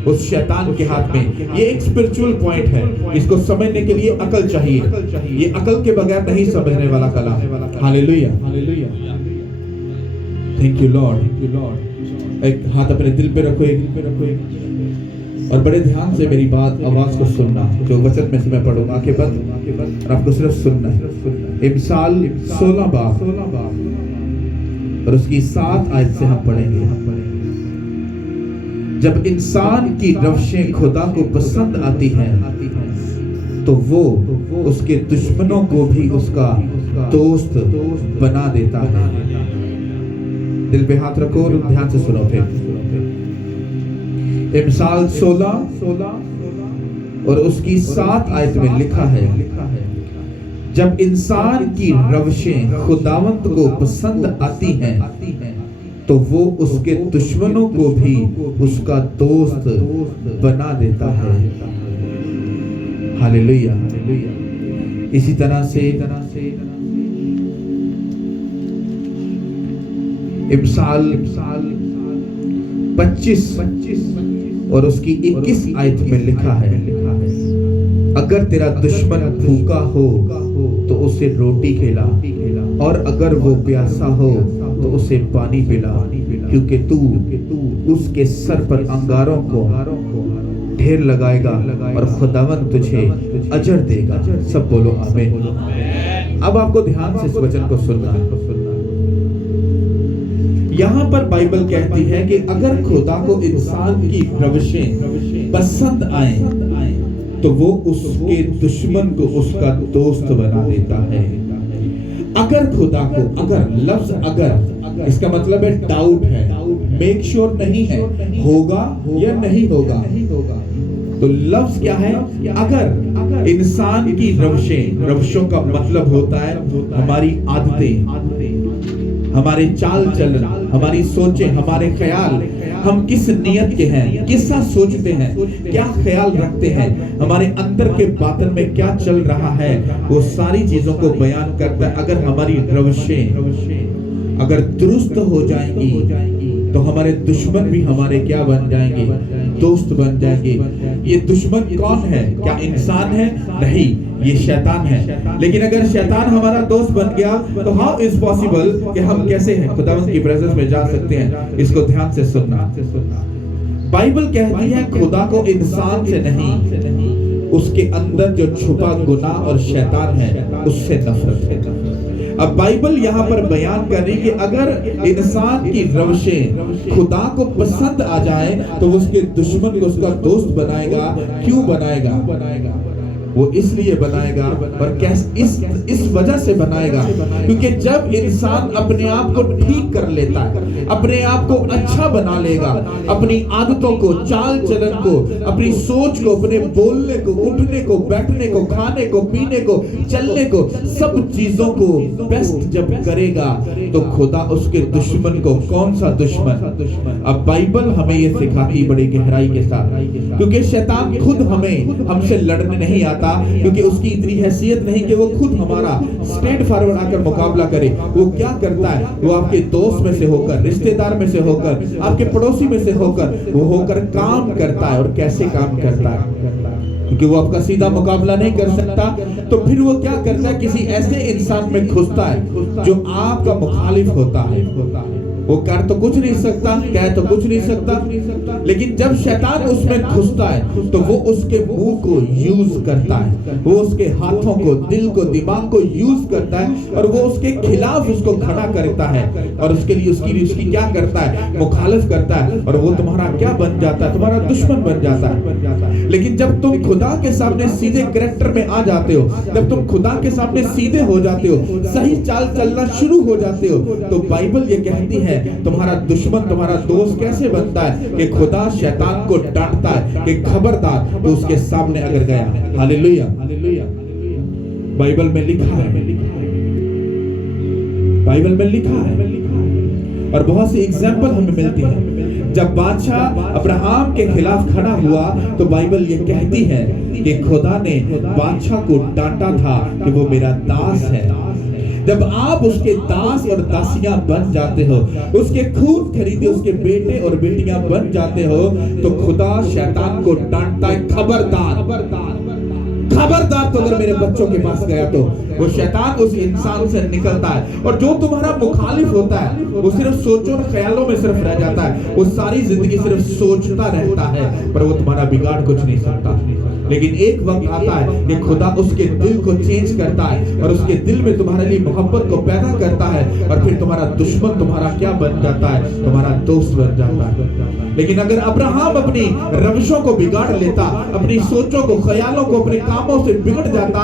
उस शैतान के हाथ में। ये एक स्पिरिचुअल पॉइंट है, इसको समझने के लिए अकल चाहिए। ये अकल के बगैर नहीं समझने वाला कलाम। Hallelujah, thank you lord. एक हाथ अपने दिल पे रखो और बड़े ध्यान से मेरी आवाज को सुनना, जो वचन में से मैं पढ़ूंगा। आंखें बंद और आपको सिर्फ सुनना है। इमसाल 16 बाब और उसकी 7 आयत से हम पढ़ेंगे। जब इंसान की रवशें खुदा को पसंद आती हैं तो वो उसके दुश्मनों को भी उसका दोस्त बना देता है। दिल पे हाथ रखो और ध्यान से सुनो। फिर इमसाल 16 और उसकी 7 आयत में लिखा है, जब इंसान की रवशें खुदावंत को पसंद आती हैं तो वो उसके दुश्मनों को भी उसका दोस्त बना देता है। हालेलुया। इसी तरह से इमसाल 25 और उसकी 21 आयत में लिखा है, अगर तेरा दुश्मन भूखा हो तो उसे रोटी खिला, और अगर वो प्यासा हो तो उसे पानी पिला, क्योंकि तू उसके सर पर अंगारों को ढेर लगाएगा और खुदावंद तुझे अजर देगा। सब बोलो आमीन। अब आपको ध्यान से इस वचन को सुनना है। यहाँ पर बाइबल कहती है कि अगर खुदा को इंसान की रविशें पसंद आए तो वो उसके दुश्मन को उसका दोस्त बना देता है। अगर खुदा को, अगर लफ्ज अगर इसका मतलब है डाउट है, मेक श्योर नहीं है होगा या नहीं होगा। तो लफ्ज क्या है? अगर इंसान की रविशों का मतलब होता है हमारी आदतें, हमारे चाल चलन, हमारी सोचें, हमारे ख्याल, हम किस नियत के हैं, किसका सोचते हैं, क्या ख्याल रखते हैं, हमारे अंदर के बातन में क्या चल रहा है, वो सारी चीजों को बयान करता है। अगर हमारी रविशें अगर दुरुस्त हो जाएंगी तो हमारे दुश्मन भी हमारे क्या बन जाएंगे? दोस्त बन जाएंगे। ये दुश्मन कौन है? क्या इंसान है? नहीं, ये शैतान है। लेकिन अगर शैतान हमारा दोस्त बन गया तो हाउ इज पॉसिबल कि हम कैसे हैं खुदावंद की प्रेजेंस में जा सकते हैं? इसको ध्यान से सुनना। बाइबल कहती है खुदा को इंसान से नहीं, उसके अंदर जो छुपा गुनाह और शैतान है उससे नफरत है। अब बाइबल यहाँ पर बयान कर रही कि अगर इंसान की रविशें खुदा को पसंद आ जाए तो उसके दुश्मन को उसका दोस्त बनाएगा। क्यों बनाएगा? वो इसलिए बनाएगा, और कैसे? इस वजह से बनाएगा क्योंकि जब इंसान अपने आप को ठीक कर लेता है, अपने आप को अच्छा बना लेगा, अपनी आदतों को, चाल चलन को, अपनी सोच को, अपने बोलने को, उठने को, बैठने को, खाने को, पीने को, चलने को, सब चीजों को बेस्ट जब करेगा तो खुदा उसके दुश्मन को, कौन सा दुश्मन? अब बाइबल हमें ये सिखाती बड़ी गहराई के साथ, क्योंकि शैतान खुद हमसे लड़ने नहीं आता, क्योंकि उसकी इतनी हैसियत नहीं कि वो खुद हमारा स्ट्रेट फॉरवर्ड आकर मुकाबला करे। वो क्या करता है? वो आपके दोस्त में से होकर, रिश्तेदार में से होकर, आपके पड़ोसी में से होकर काम करता है। और कैसे काम करता है? क्योंकि वो आपका सीधा मुकाबला नहीं कर सकता, तो फिर वो क्या करता है? किसी ऐसे इंसान में घुसता है जो आपका मुखालिफ होता है। वो कर तो कुछ नहीं सकता, कह तो कुछ नहीं सकता, लेकिन जब शैतान उसमें घुसता है तो वो उसके मुंह को यूज करता है, वो उसके हाथों को, दिल को, दिमाग को यूज करता है और वो उसके खिलाफ उसको खड़ा करता है और उसके लिए उसकी क्या करता है? मुखालिफ करता है, और वो तुम्हारा क्या बन जाता है? तुम्हारा दुश्मन बन जाता है। लेकिन जब तुम खुदा के सामने सीधे कैरेक्टर में आ जाते हो, जब तुम खुदा के सामने सीधे हो जाते हो, सही चाल चलना शुरू हो जाते हो, तो बाइबल ये कहती है तुम्हारा दुश्मन तुम्हारा दोस्त कैसे बनता है? कि खुदा शैतान को डांटता है कि खबरदार तो उसके सामने अगर गया। हालेलुया। बाइबल में लिखा है, बाइबल में लिखा है, और बहुत सी एग्जाम्पल हमें मिलती है। जब बादशाह अब्राहम के खिलाफ खड़ा हुआ तो बाइबल ये कहती है कि खुदा ने बादशाह को डांटा था कि वो मेरा दास है। जब आप उसके दास और दासियां बन जाते हो, उसके खून खरीदे उसके बेटे और बेटियां बन जाते हो, तो खुदा शैतान को डांटता है, खबरदार तो अगर मेरे बच्चों के पास गया तो वो शैतान उस इंसान से निकलता है। और जो तुम्हारा मुखालिफ होता है वो सिर्फ सोचों और ख्यालों में सिर्फ रह जाता है, वो सारी जिंदगी सिर्फ सोचता रहता है, पर वो तुम्हारा बिगाड़ कुछ नहीं सकता। लेकिन एक वक्त आता है कि खुदा उसके दिल को चेंज करता है और उसके दिल में तुम्हारे लिए मोहब्बत को पैदा करता है, और फिर तुम्हारा दुश्मन तुम्हारा क्या बन जाता है? तुम्हारा दोस्त बन जाता है। लेकिन अगर अब्राहम अपनी रविशों को बिगाड़ लेता, अपनी सोचों को, ख्यालों को, अपने कामों से बिगड़ जाता,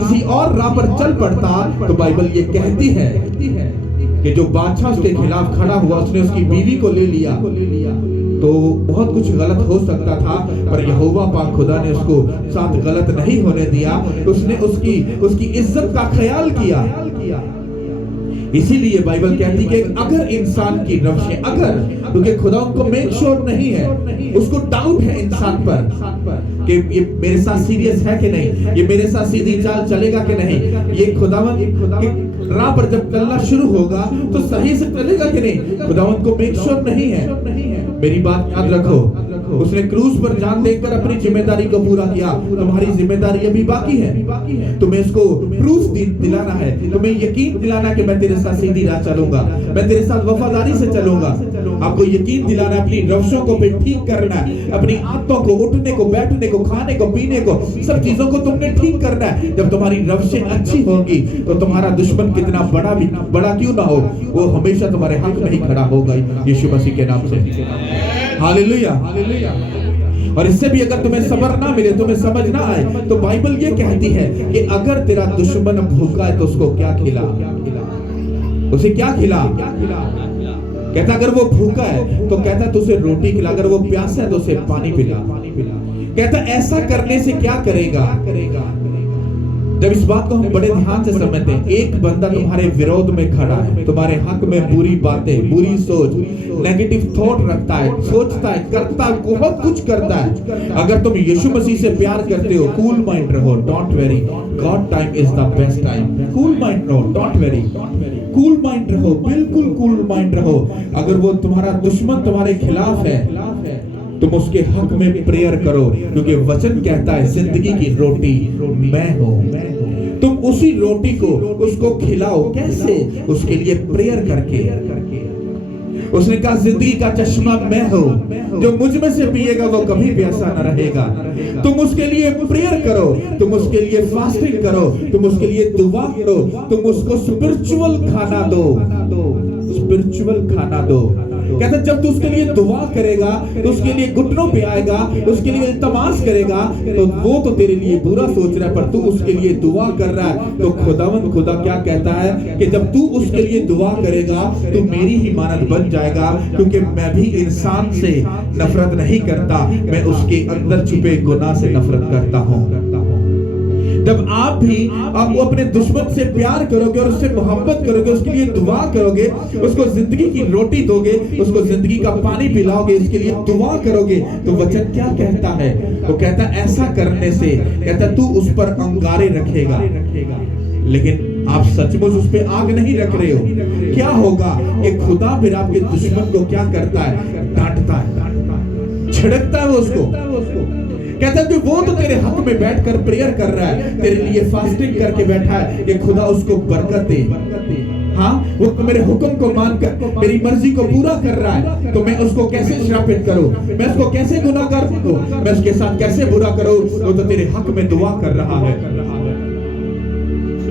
किसी और राह पर चल पड़ता, तो बाइबल ये कहती है कि जो बादशाह उसके खिलाफ खड़ा हुआ, उसने उसकी बीवी को ले लिया, तो बहुत कुछ गलत हो सकता था, पर यहोवा पाक खुदा ने उसको साथ गलत नहीं होने दिया। उसने उसकी इज्जत का ख्याल किया। इसीलिए बाइबल कहती है कि अगर इंसान की रवशें, अगर, क्योंकि खुदा उनको मेक श्योर नहीं है, उसको डाउट है इंसान पर कि ये मेरे साथ सीरियस है कि नहीं, ये मेरे साथ सीधी चाल चलेगा कि नहीं, ये खुदावन की राह पर जब चलना शुरू होगा तो सही से चलेगा कि नहीं, खुदावन को मेक श्योर नहीं है। मेरी बात याद रखो, उसने क्रूज पर जान देकर अपनी जिम्मेदारी को पूरा किया। तुम्हारी जिम्मेदारी अभी बाकी है। तुम्हें इसको प्रूफ दिलाना है, तुम्हें यकीन दिलाना कि मैं तेरे साथ सीधी राह चलूंगा, मैं तेरे साथ वफादारी से चलूंगा। आपको यकीन दिलाना, अपनी रवशों को फिर ठीक करना है, अपनी आदतों को, उठने को, बैठने को, खाने को, पीने को, सब चीजों को तुमने ठीक करना है। जब तुम्हारी रवशें अच्छी होंगी तो तुम्हारा दुश्मन कितना बड़ा क्यों ना हो, वो हमेशा तुम्हारे हक में ही खड़ा होगा, यीशु मसीह के नाम से। हालेलुया। और इससे भी अगर तुम्हें सब्र ना मिले, तुम्हें समझ ना आए, तो बाइबल ये कहती है कि अगर तेरा दुश्मन भूखा है तो उसको क्या खिला, उसे क्या खिला। कहता अगर वो भूखा है तो कहता तो उसे रोटी खिला, अगर वो प्यासा है तो उसे पानी पिला। कहता ऐसा करने से क्या करेगा। जब इस बात को हम बड़े ध्यान से समझते हैं, एक बंदा तुम्हारे विरोध में खड़ा है, तुम्हारे हक में बुरी बातें, बुरी सोच, नेगेटिव थॉट रखता है, सोचता है, करता है, बहुत कुछ करता है। अगर तुम यीशु मसीह से प्यार करते हो, कूल माइंड रहो, don't very, God time is the best time. Cool mind रहो, डोंट वेरी, कूल माइंड रहो, बिल्कुल कूल माइंड रहो। अगर वो तुम्हारा दुश्मन तुम्हारे खिलाफ है, तुम उसके हक में प्रेयर करो, क्योंकि वचन कहता है जिंदगी की रोटी मैं हूं। तुम उसी रोटी को उसको खिलाओ, कैसे? उसके लिए प्रेयर करके। उसने कहा जिंदगी का चश्मा मैं हूं, जो मुझ में से पिएगा वो कभी प्यासा न रहेगा। तुम उसके लिए प्रेयर करो, तुम उसके लिए फास्टिंग करो, तुम उसके लिए दुआ करो, तुम उसको स्पिरिचुअल खाना दो, स्पिरिचुअल खाना दो। कहते जब तू उसके लिए दुआ करेगा, तो उसके लिए घुटनों पे आएगा, उसके लिए इल्तमास करेगा, तो वो तो तेरे लिए बुरा सोच रहा है, पर तू उसके लिए दुआ कर रहा है। तो खुदा क्या कहता है कि जब तू उसके लिए दुआ करेगा तो मेरी ही मानद बन जाएगा, क्योंकि मैं भी इंसान से नफरत नहीं करता, मैं उसके अंदर छुपे गुनाह से नफरत करता हूं। जब आप भी अपने दुश्मन से प्यार करोगे और उससे मोहब्बत करोगे, उसके लिए दुआ करोगे, उसको जिंदगी की रोटी दोगे, उसको जिंदगी का पानी पिलाओगे, इसके लिए दुआ करोगे, तो वचन क्या कहता है? वो कहता ऐसा करने से, कहता तू उस पर अंगारे रखेगा, लेकिन आप सचमुच उस पे आग नहीं रख रहे हो। क्या होगा कि खुदा फिर आपके दुश्मन को क्या करता है? डांटता है, छिड़कता है वो उसको। कहता है कि वो तो तेरे हक में बैठकर प्रेयर कर रहा है, तेरे लिए फास्टिंग करके बैठा है कि खुदा उसको बरकत दे। हाँ, वो तो मेरे हुक्म को मानकर मेरी मर्जी को पूरा कर रहा है, तो मैं उसको कैसे श्रापित करूं, मैं उसको कैसे गुनाहगार बनूं, मैं उसके साथ कैसे बुरा करूं? वो तो तेरे हक में दुआ कर रहा है,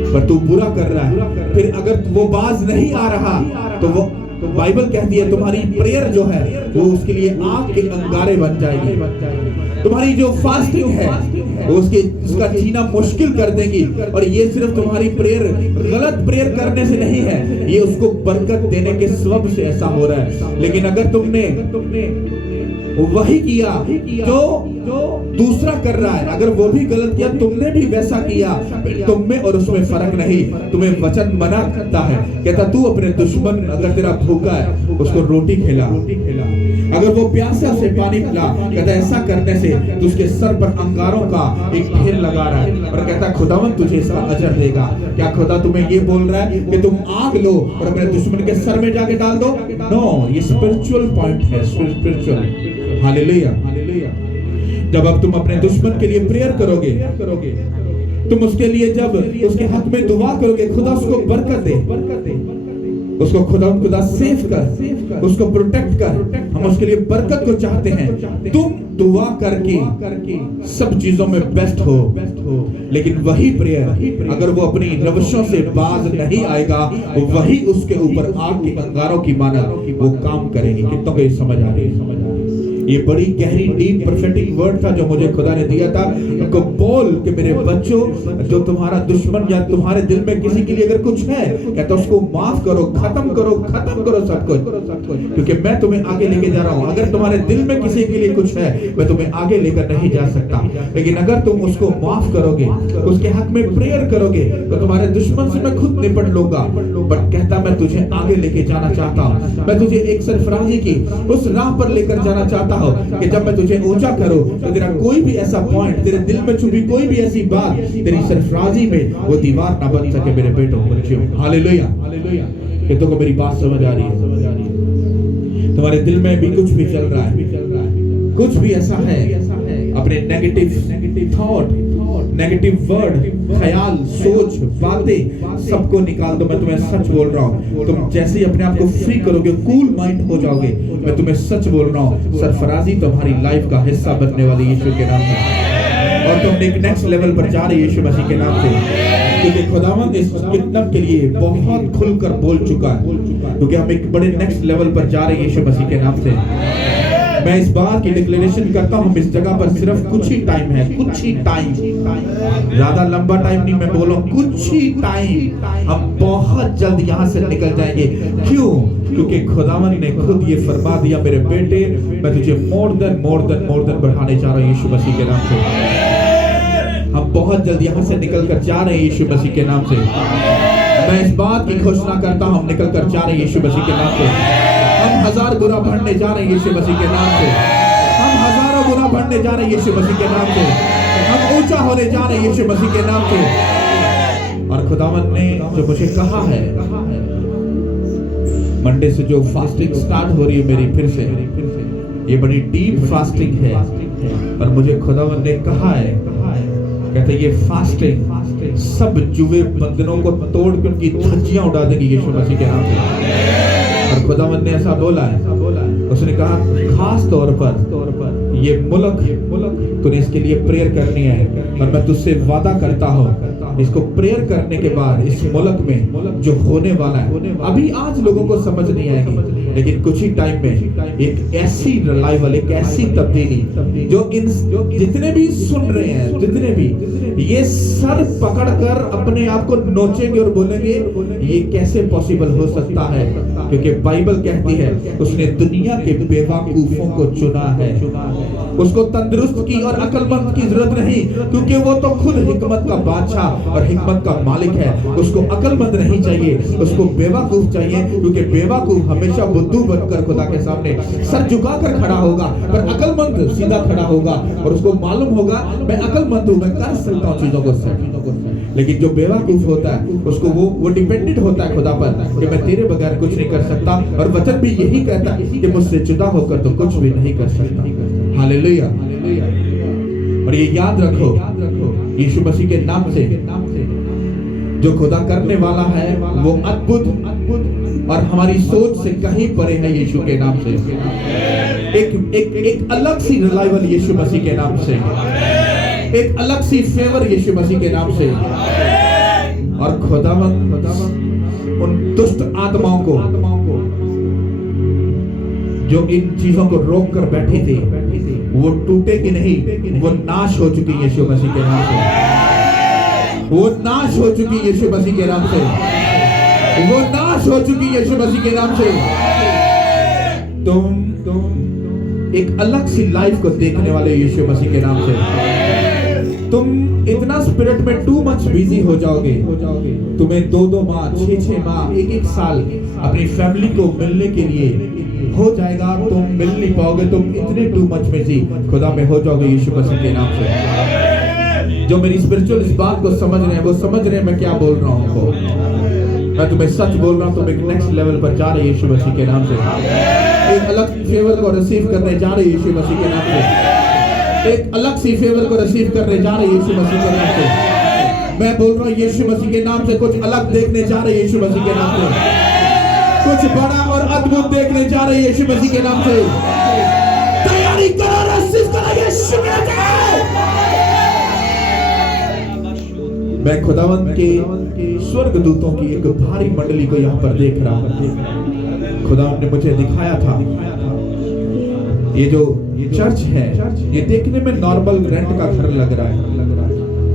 पर तू बुरा कर रहा है। फिर अगर वो बाज नहीं आ रहा तो वो बाइबल कहती है तुम्हारी प्रेयर जो है वो उसके लिए आग के अंगारे बन जाएगी। तुम्हारी जो फास्टिंग है वो उसका जीना मुश्किल कर देगी। और ये सिर्फ तुम्हारी प्रेयर गलत प्रेयर करने से नहीं है, ये उसको बरकत देने के सबब से ऐसा हो रहा है। लेकिन अगर तुमने वही किया जो दूसरा कर रहा है, अगर वो भी गलत किया, तुमने भी वैसा किया, तुम में और उसमें फर्क नहीं। तुम्हें वचन मना करता है, कहता तू अपने दुश्मन, अगर तेरा भूखा है उसको रोटी खिला, अगर वो प्यासा उसे पानी पिला। कहता ऐसा करने से तो उसके सर पर अंगारों का एक ढेर लगा रहा है, और कहता खुदावन तुझे इसका अजर देगा। क्या खुदा तुम्हें ये बोल रहा है कि तुम आग लो और अपने दुश्मन के सर में जाके डाल दो? नो, ये स्पिरिचुअल पॉइंट है, स्पिरिचुअल। हालेलुया। जब अब तुम अपने दुश्मन के लिए प्रेयर करोगे, तुम उसके लिए जब उसके हक में दुआ करोगे, खुदा उसको बरकत दे, उसको खुदा सेव कर, उसको प्रोटेक्ट कर। हम उसके लिए बरकत को चाहते हैं। तुम दुआ करके सब चीजों में बेस्ट हो, लेकिन वही प्रेयर अगर वो अपनी रवशों से बाज नहीं आएगा, वही उसके ऊपर आग के अंगारों की माना वो काम करेगी। कितनों को ये समझ आ रही है? ये बड़ी गहरी डीप प्रोफेटिक वर्ड था जो मुझे खुदा ने दिया था। उनको बोल कि मेरे बच्चों, जो तुम्हारा दुश्मन या तुम्हारे दिल में किसी के लिए अगर कुछ है, कहता उसको माफ करो, खत्म करो सब कुछ, क्योंकि मैं तुम्हें आगे लेके जा रहा हूं। अगर तुम्हारे दिल में किसी के लिए कुछ है, मैं तुम्हें आगे लेकर नहीं जा सकता, लेकिन अगर तुम उसको माफ करोगे, उसके हक में प्रेयर करोगे, तो तुम्हारे दुश्मन से मैं खुद निपट लूंगा। बट कहता मैं तुझे आगे लेके जाना चाहता हूं, मैं तुझे एक सरफराजी की उस राह पर लेकर जाना चाहता हूं कि जब मैं तुझे ऊंचा करूं तो तेरा कोई भी ऐसा पॉइंट, तेरे दिल में छुपी कोई भी ऐसी बात तेरी सरफराजी में वो दीवार ना बन सके। मेरे बेटों बच्चों, हालेलुया। कितनों को मेरी बात समझ आ रही है? तुम्हारे दिल में भी कुछ भी चल रहा है, कुछ भी ऐसा है, अपने नेगेटिव थॉट, नेगेटिव वर्ड, ख्याल, सोच, बातें सबको निकाल दो। मैं तुम्हें सच बोल रहा हूँ, तुम जैसे ही अपने आप को फ्री करोगे, कूल माइंड हो जाओगे, मैं तुम्हें सच बोल रहा हूँ, सरफराजी तुम्हारी लाइफ का हिस्सा बनने वाली यीशु के नाम से, और तुम एक नेक्स्ट लेवल पर जा रहे यीशु मसीह के नाम से, क्योंकि खुदावंद इस किताब के लिए बहुत खुलकर बोल चुका है, क्योंकि हम एक बड़े नेक्स्ट लेवल पर जा रहे हैं यीशु मसीह के नाम से। मैं इस बात की डिक्लेरेशन करता हूं, इस जगह पर सिर्फ कुछ ही टाइम है, कुछ ही टाइम, ज्यादा लंबा टाइम नहीं, मैं बोलूं कुछ ही टाइम, हम बहुत जल्द यहां से निकल जाएंगे। क्यों? क्योंकि खुदावन ने खुद ये फरमा दिया, मेरे बेटे मैं तुझे मोर देन बढ़ाने जा रहा हूं यीशु मसीह के नाम से। हम बहुत जल्द यहां से निकल कर जा रहे हैं यीशु मसीह के नाम से। मैं इस बात की घोषणा करता हूं, हम निकल कर जा रहे हैं यीशु मसीह के नाम से। हम 1000 गुना बढ़ने जा रहे हैं यीशु मसीह के नाम से। हम हजारों गुना बढ़ने जा रहे हैं यीशु मसीह के नाम से। हम ऊंचा होने जा रहे हैं यीशु मसीह के नाम से। और खुदावन ने जो मुझे कहा है, मंडे से जो फास्टिंग स्टार्ट हो रही है मेरी, फिर से ये बड़ी डीप फास्टिंग है, और मुझे खुदावन ने कहा है, कहते ये फास्टिंग सब जुए बंधनों को तोड़ के उनकी धज्जियां उड़ा देगी यीशु मसीह के नाम से। और खुदावंद ने ऐसा बोला है, उसने कहा खास तौर पर ये मुल्क तूने इसके लिए प्रेयर करनी है, और मैं तुझसे वादा करता हूँ इसको प्रेयर करने के बाद इस मुल्क में जो होने वाला है, अभी आज लोगों को समझ नहीं आएगी, लेकिन कुछ ही टाइम में एक ऐसी रिवाइवल, एक ऐसी तब्दीली जो जितने भी सुन रहे हैं, जितने भी ये सर पकड़कर अपने आप को नोचेंगे और बोलेंगे ये कैसे पॉसिबल हो सकता है, क्योंकि बाइबल कहती है उसने दुनिया के बेवकूफों को चुना है। उसको तंदुरुस्त की और अक्लमंद की जरूरत नहीं, क्योंकि वो तो खुद हिकमत का बादशाह और हिकमत का मालिक है। उसको अक्लमंद नहीं चाहिए, उसको बेवकूफ चाहिए, क्योंकि बेवकूफ हमेशा बुद्धू बनकर खुदा के सामने सर झुकाकर खड़ा होगा, पर अक्लमंद सीधा खड़ा होगा और उसको मालूम होगा मैं अक्लमंद हूं, मैं कर सकता हूं चीजों को सेट। लेकिन जो बेवकूफ होता है उसको वो डिपेंडेंट होता है खुदा पर कि मैं तेरे बगैर कुछ नहीं कर सकता, और वचन भी यही कहता है कि मुझसे जुदा होकर तो कुछ भी नहीं कर सकता। हालेलुया। और ये याद रखो, यीशु मसीह के नाम से जो खुदा करने वाला है वो अद्भुत और हमारी सोच से कहीं परे है। यीशु के नाम से एक अलग सी रिवाइवल यीशु मसीह के नाम से, एक अलग सी फेवर यीशु मसीह के नाम से। और खुदावंद उन दुष्ट आत्माओं को जो इन चीजों को रोक कर बैठी थी, वो टूटेगी नहीं, वो नाश हो चुकी यीशु मसीह के नाम से। वो नाश हो चुकी यीशु मसीह के नाम से। वो नाश हो चुकी यीशु मसीह के नाम से। तुम एक अलग सी लाइफ को देखने वाले यीशु मसीह के नाम से। तुम इतना स्पिरिट में टू मच बिजी हो जाओगे, तुम्हें 2-2 माह, 6-6 माह, 1-1 साल अपनी फैमिली को मिलने के लिए हो जाएगा, तुम मिल नहीं पाओगे, तुम इतने टू मच बिजी खुदा में हो जाओगे यीशु मसीह के नाम से। जो मेरी स्पिरिचुअल इस बात को समझ रहे हैं वो समझ रहे हैं मैं क्या बोल रहा हूँ। मैं तुम्हें सच बोल रहा हूँ, तुम एक नेक्स्ट लेवल पर जा रहे यीशु मसीह के नाम से। एक अलग फेवर को रिसीव करने जा रहे यीशु मसीह के नाम से। एक अलग सी फेवर को रिसीव करने जा रहे यीशु मसीह के नाम से। मैं बोल रहा हूँ यीशु मसीह के नाम से कुछ अलग देखने जा रहे यीशु मसीह के नाम से। कुछ बड़ा और अद्भुत देखने जा रहे यीशु मसीह के नाम से। तैयारी करो, रिसीव करो यीशु के नाम। मैं खुदावंत के स्वर्गदूतों की एक भारी मंडली को यहाँ पर देख रहा हूँ। खुदावंत ने मुझे दिखाया था ये जो चर्च है ये देखने में नॉर्मल रेंट का घर लग रहा है,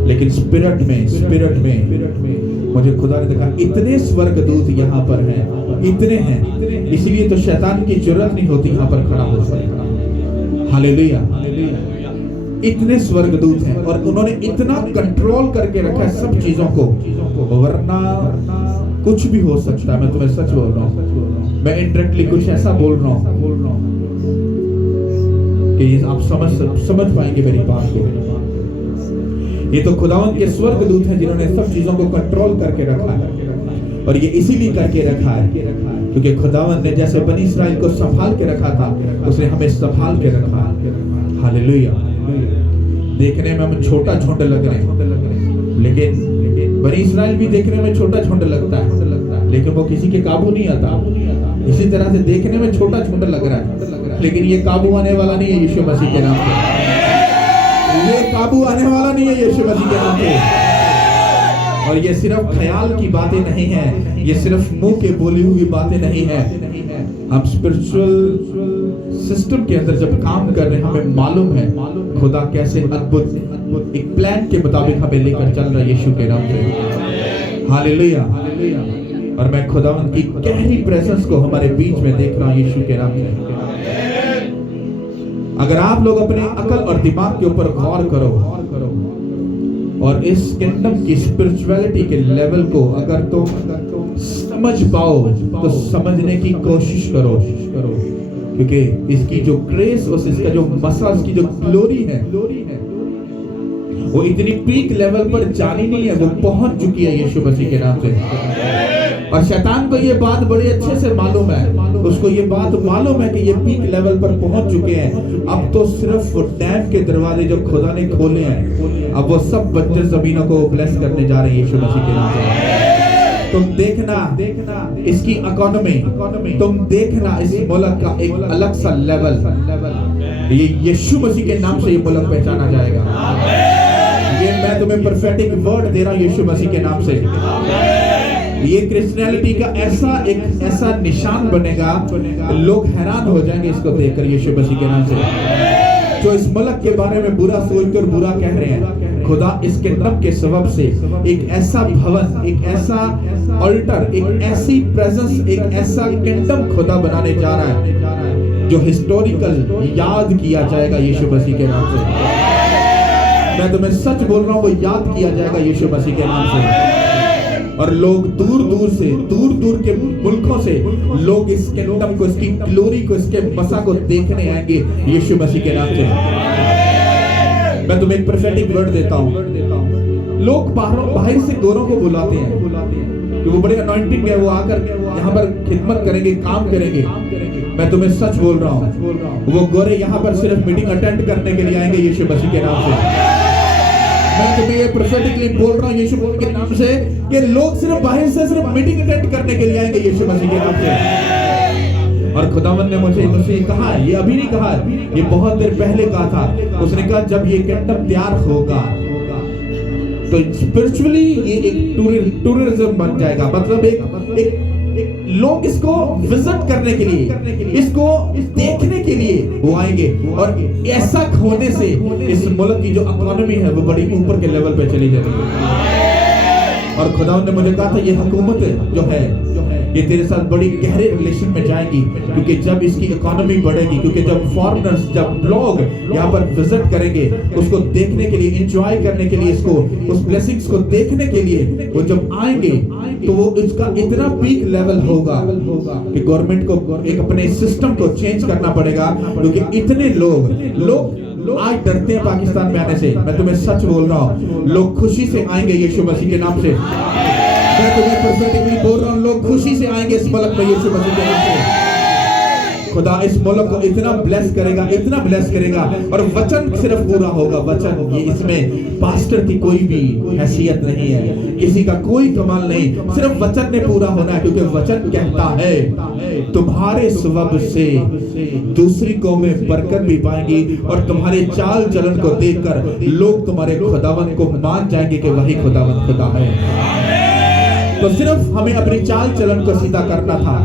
लेकिन स्पिरिट में मुझे खुदा ने देखा इतने स्वर्गदूत यहाँ पर हैं, इतने हैं, इसलिए तो शैतान की जरूरत नहीं होती यहाँ पर खड़ा हो सकता। हालेलुया, इतने स्वर्गदूत हैं और उन्होंने इतना कंट्रोल करके रखा है सब चीजों को, वरना कुछ भी हो सकता है। मैं तुम्हें सच बोल रहा हूँ, मैं इनडायरेक्टली कुछ ऐसा बोल रहा हूँ कि आप समझ पाएंगे मेरी बात को। ये तो खुदावंत के स्वर्गदूत हैं जिन्होंने सब चीजों को कंट्रोल करके रखा है, और ये इसीलिए करके रखा है क्योंकि खुदावंत ने जैसे बनी इस्राएल को संभाल के रखा था, उसने हमें संभाल के रखा। हालेलुया। देखने में हम छोटा झुंड लग रहे हैं, लेकिन बनी इस्राएल भी देखने में छोटा झुंड लगता है, लेकिन वो किसी के काबू नहीं आता। इसी तरह से देखने में छोटा झुंड लग रहा है, लेकिन ये काबू आने वाला नहीं है यीशु मसीह के नाम पे। ये काबू आने वाला नहीं है यीशु मसीह के नाम पे। और ये सिर्फ ख्याल की बातें नहीं है, ये सिर्फ मुंह के बोली हुई बातें नहीं है। हम स्पिरिचुअल सिस्टम के अंदर जब काम कर रहे हैं, हमें मालूम है खुदा कैसे अद्भुत एक प्लान के मुताबिक हमें लेकर चल रहा है यीशु के नाम से। हालेलुया। और मैं खुदावंत की गहरी प्रेजेंस को हमारे बीच में देख रहा हूं यीशु के नाम से। अगर आप लोग अपने अकल और दिमाग के ऊपर गौर करो और इस किंगडम की स्पिरिचुअलिटी के लेवल को अगर तुम समझ पाओ तो समझने की कोशिश करो, क्योंकि इसकी जो ग्रेस और इसका जो मसा, इसकी जो ग्लोरी है वो इतनी पीक लेवल पर जानी नहीं है, वो पहुंच चुकी है यीशु मसीह के नाम से। और शैतान को ये बात बड़े अच्छे से मालूम है, उसको ये बात मालूम है कि ये पीक लेवल पर पहुंच चुके हैं। अब तो सिर्फ डैम के दरवाजे जो खुदा ने खोले हैं, अब वो सब बंजर जमीनों को ब्लेस करने जा रहे हैं यीशु मसीह के नाम से। तुम देखना इसकी इकोनॉमी, तुम देखना इस मुल्क का एक अलग सा लेवल, ये यीशु मसीह के नाम से ये मुल्क पहचाना जाएगा। ये मैं तुम्हें प्रोफेटिक वर्ड दे रहा हूं यीशु मसीह के नाम से। ये क्रिश्चियनिटी का ऐसा निशान बनेगा, लोग हैरान हो जाएंगे इसको देखकर यीशु मसीह के नाम से। जो इस मुल्क के बारे में बुरा सोचकर बुरा कह रहे हैं, खुदा इस किंगडम के सबब से एक ऐसा भवन, एक ऐसा अल्टर, एक ऐसी प्रेजेंस, एक ऐसा किंगडम खुदा बनाने जा रहा है जो हिस्टोरिकल याद किया जाएगा यीशु मसीह के नाम से। मैं तुम्हें सच बोल रहा हूं, वो याद किया जाएगा यीशु मसीह के नाम से। और लोग दूर दूर के मुल्कों से लोग इस किंगडम को, इसकी ग्लोरी को, इसके मसा को देखने आएंगे यीशु मसीह के नाम से। मैं तुम्हें एक प्रोफेटिक वर्ड देता हूं। लोग बाहर से गोरों को बुलाते हैं कि वो बड़े अनॉइंटिंग है, वो आकर यहाँ पर खिदमत करेंगे, काम करेंगे। मैं तुम्हें सच बोल रहा हूँ, वो गोरे यहाँ पर सिर्फ मीटिंग अटेंड करने के लिए आएंगे यीशु मसीह के नाम से। मैं तुम्हें ये प्रोफेटिकली बोल रहा हूँ यीशु के नाम से कि लोग सिर्फ बाहर से सिर्फ मीटिंग अटेंड करने के लिए आएंगे यीशु मसीह के नाम से। और खुदावंद ने मुझे कहा, ये अभी नहीं कहा, ये बहुत देर पहले कहा था। उसने कहा जब ये किंगडम तैयार होगा तो स्पिरिचुअली ये एक टूरिज्म बन जाएगा। मतलब एक लोग इसको विजिट करने के लिए, इसको देखने के लिए वो आएंगे, और ऐसा होने से इस मुल्क की जो इकोनॉमी है वो बड़ी ऊपर के लेवल पे चली जाएगी। और खुदा ने मुझे कहा था ये हुकूमत जो है ये तेरे साथ बड़ी गहरे रिलेशन में जाएगी, क्योंकि जब इसकी इकोनॉमी बढ़ेगी, क्योंकि जब फॉरेनर्स, जब लोग यहाँ पर विजिट करेंगे उसको देखने के लिए, एंजॉय करने के लिए, इसको उस ब्लेसिंग्स को देखने के लिए वो जब आएंगे तो वो इसका इतना पीक लेवल होगा कि गवर्नमेंट को एक अपने सिस्टम को चेंज करना पड़ेगा, क्योंकि इतने लोग आज डरते हैं पाकिस्तान में आने से। मैं तुम्हें सच बोल रहा हूँ, लोग खुशी से आएंगे यीशु मसीह के नाम से। मैं तुम्हें प्रोफेटिकली बोल रहा हूँ, लोग खुशी से आएंगे इस मुल्क में यीशु मसीह के नाम से। खुदा इस मुल्क को इतना ब्लेस करेगा, इतना ब्लेस करेगा, और वचन सिर्फ पूरा होगा। वचन, ये इसमें पास्टर की कोई भी हैसियत नहीं है, किसी का कोई कमाल नहीं, सिर्फ वचन ने पूरा होना है, क्योंकि वचन कहता है तुम्हारे सबब से दूसरी कौमें बरकत भी पाएंगी, और तुम्हारे चाल चलन को देखकर लोग तुम्हारे खुदावंत को मान जाएंगे कि वही खुदावंत खुदा है। तो सिर्फ हमें अपनी चाल चलन को सीधा करना था।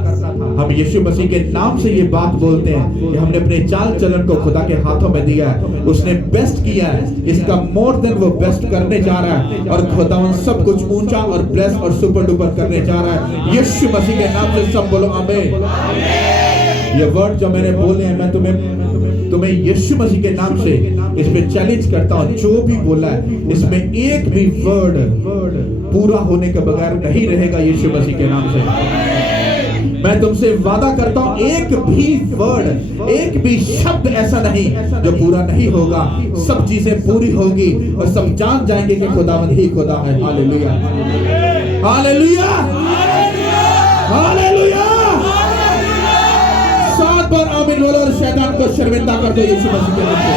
हम यीशु मसीह के नाम से ये बात बोलते हैं कि हमने अपने चाल चलन को खुदा के हाथों में दिया है, उसने बेस्ट किया है, इसका मोर देन वो बेस्ट करने जा रहा है और खुदावन सब कुछ ऊंचा और ब्लेस और सुपर डुपर करने जा रहा है। यीशु मसीह के नाम से सब बोलो आमीन। ये वर्ड जो मैंने बोले हैं, मैं तुम्हें यीशु मसीह के नाम से इसमें चैलेंज करता हूं, जो भी बोला है इसमें एक भी वर्ड पूरा होने के बगैर नहीं रहेगा यीशु मसीह के नाम से। मैं तुमसे वादा करता हूं, एक भी वर्ड, एक भी शब्द ऐसा नहीं जो पूरा नहीं होगा। सब चीजें पूरी होगी और सब जान जाएंगे कि खुदावंद ही खुदा है। Hallelujah, hallelujah, hallelujah. 7 बार आमीन बोलो और शैतान को शर्मिंदा कर दो यीशु मसीह के नाम से।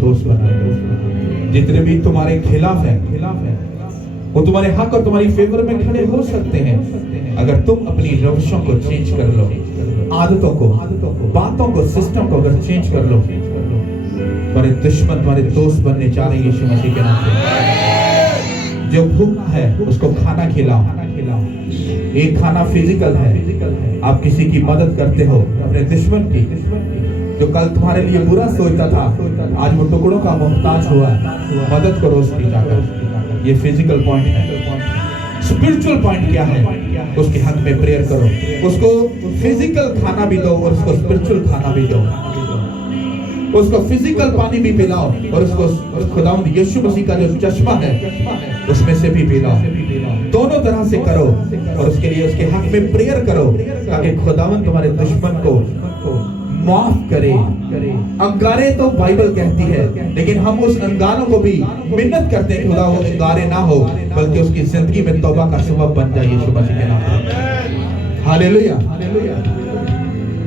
दोस्त बनाए, जितने भी तुम्हारे खिलाफ है वो तुम्हारे हक और तुम्हारी फेवर में खड़े हो सकते हैं अगर तुम अपनी रविशों को चेंज कर लो, आदतों को, बातों को, सिस्टम को अगर चेंज कर लो। तुम्हारे दुश्मन तुम्हारे दोस्त बनने जा रहे हैं यीशु मसीह के नाम से। जो भूखा है उसको खाना खिलाओ। एक खाना फिजिकल है, आप किसी की मदद करते हो, अपने दुश्मन की, जो कल तुम्हारे लिए बुरा सोचता था आज वो टुकड़ों का मोहताज हुआ, मदद करो उसकी जाकर। ये फिजिकल पॉइंट है। स्पिरिचुअल पॉइंट क्या है? उसके हक में प्रेयर करो, उसको फिजिकल खाना भी दो और उसको स्पिरिचुअल खाना भी दो। उसको फिजिकल पानी भी पिलाओ और उसको खुदावंद यीशु मसीह का जो चश्मा है उसमें से भी पिलाओ। दोनों तरह से करो और उसके लिए उसके हक में प्रेयर करो ताकि खुदावंद तुम्हारे दुश्मन को माफ करे। अंगारे तो बाइबल कहती है, लेकिन हम उस अंगारों को भी मिन्नत करते हैं खुदा वो अंगारे ना हो बल्कि उसकी जिंदगी में तौबा का सबब बन जाए यीशु मसीह के नाम से। हालेलुया।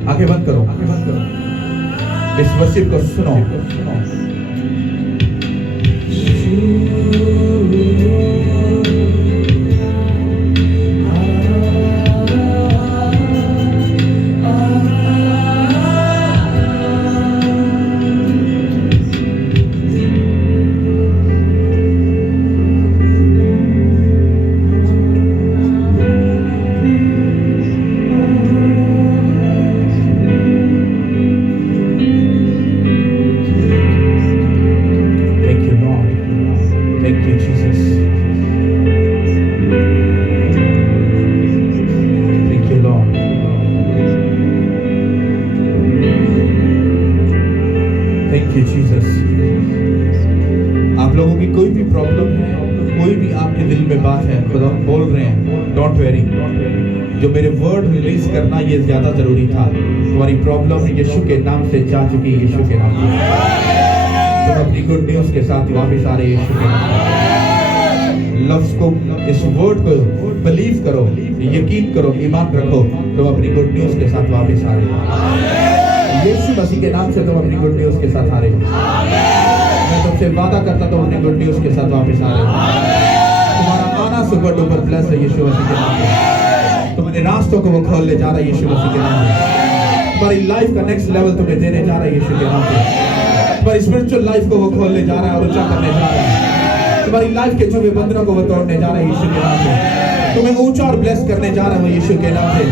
आंखें बंद करो, इस वर्शिप को सुनो। आप लोगों की कोई भी प्रॉब्लम है, कोई भी आपके दिल में बात है, खुदा बोल रहे हैं डोंट वेरी, जो मेरे वर्ड रिलीज करना ये ज्यादा जरूरी था। तुम्हारी प्रॉब्लम यीशु के नाम से जा चुकी है, यीशु के नाम से। तुम अपनी गुड न्यूज के साथ वापस आ रहे यीशु के नाम से। लफ्ज को, इस वर्ड को बिलीव करो, यकीन करो, ईमान रखो, तुम अपनी गुड न्यूज के साथ वापस आ रहे हो। यीशु मसीह के नाम से तुम अपनी गुड न्यूज के साथ आ रहे हो। मैं तुमसे वादा करता हूं अपनी गुड न्यूज के साथ वापस आ रहे हो। तुम्हारा आना सुपर डुपर प्लस है यीशु मसीह के नाम से। तुम्हारे रास्तों को वो खोल ले जा रहा है यीशु मसीह के नाम से। तुम्हारी लाइफ का नेक्स्ट लेवल तुम्हें देने जा रहा है यीशु के नाम से। तुम्हारी स्पिरिचुअल लाइफ को वो खोलने जा रहा है और ऊंचा करने जा रहा है। तुम्हारी लाइफ के छुपे बंधनों को वो तोड़ने जा रहा है यीशु के नाम से। तुम्हें ऊंचा और ब्लेस करने जा रहा है यीशु के नाम से।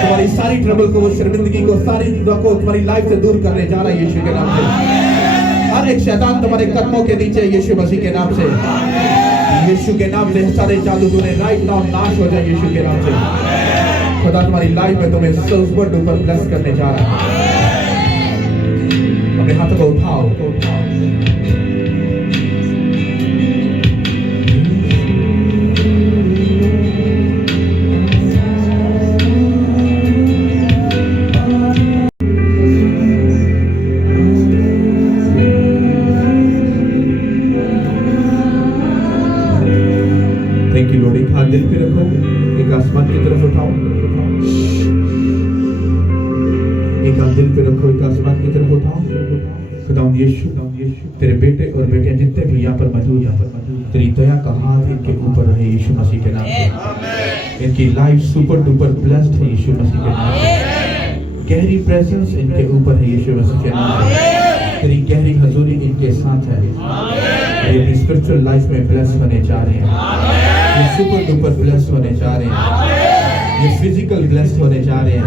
तुम्हारी सारी ट्रबल को, वो शर्मिंदगी को, सारी को तुम्हारी लाइफ से दूर करने जा रहा है यीशु के नाम से। हर एक शैतान तुम्हारे कदमों के नीचे यीशु मसीह के नाम से। यीशु के नाम से सारे जादू तुम्हें राइट नाउ नाश हो जाए यीशु के नाम से। खुदा तुम्हारी लाइफ में तुम्हें सुपर डुपर ब्लेस करने जा रहा है। अपने हाथों को उठाओ, दिल पे रखो, एक आसमान की तरफ उठाओ, एक हाथ दिल पे रखो, एक आसमान की तरफ उठाओ। खुदावंद यीशु, तेरे बेटे और बेटियां जितने भी यहाँ पर मौजूद हैं, तेरी दया का हाथ इनके ऊपर रहे यीशु मसीह के नाम से। इनकी लाइफ सुपर डुपर ब्लेस्ड है यीशु मसीह के नाम से। गहरी प्रेजेंस इनके ऊपर है यीशु मसीह के नाम से। तेरी गहरी हजूरी इनके साथ है। ये अपनी स्पिरिचुअल लाइफ में ब्लेस होने जा रहे हैं, ये सुपर डुपर ब्लेस होने जा रहे हैं, ये फिजिकल ब्लेस होने जा रहे हैं,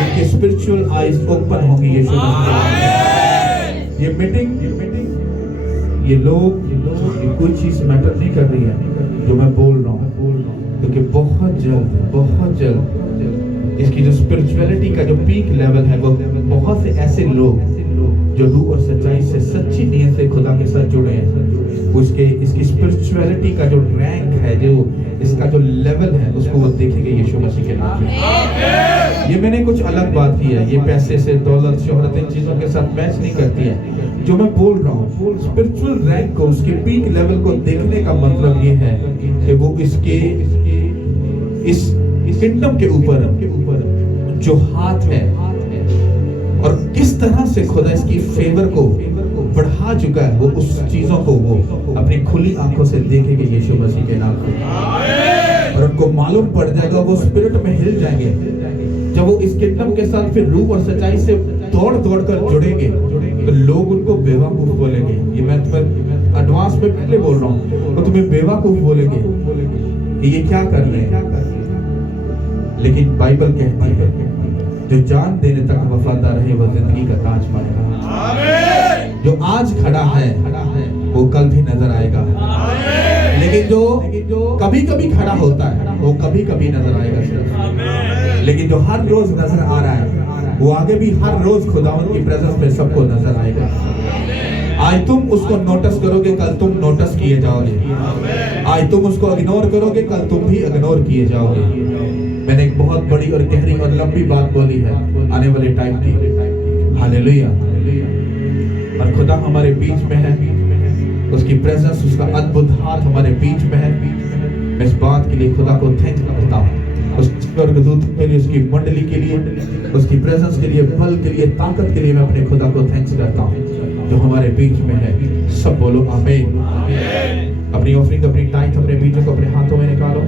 इनके स्पिरिचुअल आईज ओपन होंगी यीशु मसीह के नाम में। ये मीटिंग, ये लोग, ये कोई चीज मैटर नहीं कर रही है जो मैं बोल रहा हूँ, क्योंकि बहुत जल्द इसकी जो स्पिरिचुअलिटी का जो पीक लेवल है, वो बहुत से ऐसे लोग जो रूह और सच्चाई से सच्ची नीयत से खुदा के साथ जुड़े हैं, उसके इसकी स्पिरिचुअलिटी का जो रैंक है, जो इसका जो लेवल है, उसको वो देखेंगे यीशु मसीह के नाम में। ये मैंने कुछ अलग बात की है, ये पैसे से, दौलत, शोहरत, इन चीजों के साथ मैच नहीं करती है। जो मैं बोल रहा हूँ, स्पिरिचुअल रैंक को, उसके पीक लेवल को देखने का मतलब ये है कि वो इसके इस किंगडम के ऊपर जो हाथ है और किस तरह से खुदा इसकी फेवर को बढ़ा चुका है, वो उस चीजों को वो अपनी खुली आंखों से देखेंगे यीशु मसीह के नाम में, और उनको मालूम पड़ जाएगा, वो स्पिरिट में हिल जाएंगे जब वो इस किंगडम के साथ फिर रूह और सच्चाई से दौड़ कर जुड़ेंगे, तो लोग उनको बेवकूफ बोलेंगे। ये मैं तुम्हें एडवांस में पहले बोल रहा हूँ, तो तुम्हें बेवकूफ बोलेंगे कि ये क्या कर रहे हैं। लेकिन बाइबल कहती है जो जान देने तक वफादार रहे वो जिंदगी का ताज पाएगा। जो आज खड़ा है वो कल भी नजर आएगा, लेकिन जो कभी कभी खड़ा होता है वो कभी कभी नजर आएगा सिर्फ, लेकिन जो हर रोज नजर आ रहा है वो आगे भी हर रोज खुदावंद की प्रेजेंस में सबको नजर आएगा। आज तुम उसको नोटिस करोगे, कल तुम नोटिस किए जाओगे। आज तुम उसको इग्नोर करोगे, कल तुम भी इग्नोर किए जाओगे। मैंने एक बहुत बड़ी और गहरी और लंबी बात बोली है आने वाले टाइम की। हालेलुया। और खुदा हमारे बीच में है, उसकी प्रेजेंस, उसका अद्भुत हाथ हमारे बीच में है। मैं इस बात के लिए खुदा को थैंक करता हूँ, उस स्वर्गदूत के लिए, उसकी मंडली के लिए, उसकी प्रेजेंस के लिए, बल के लिए, ताकत के लिए मैं अपने खुदा को थैंक्स करता हूँ जो हमारे बीच में है। सब बोलो आमीन। अपनी ऑफरिंग, अपनी टाइम, अपने बीजों को अपने हाथों में निकालो।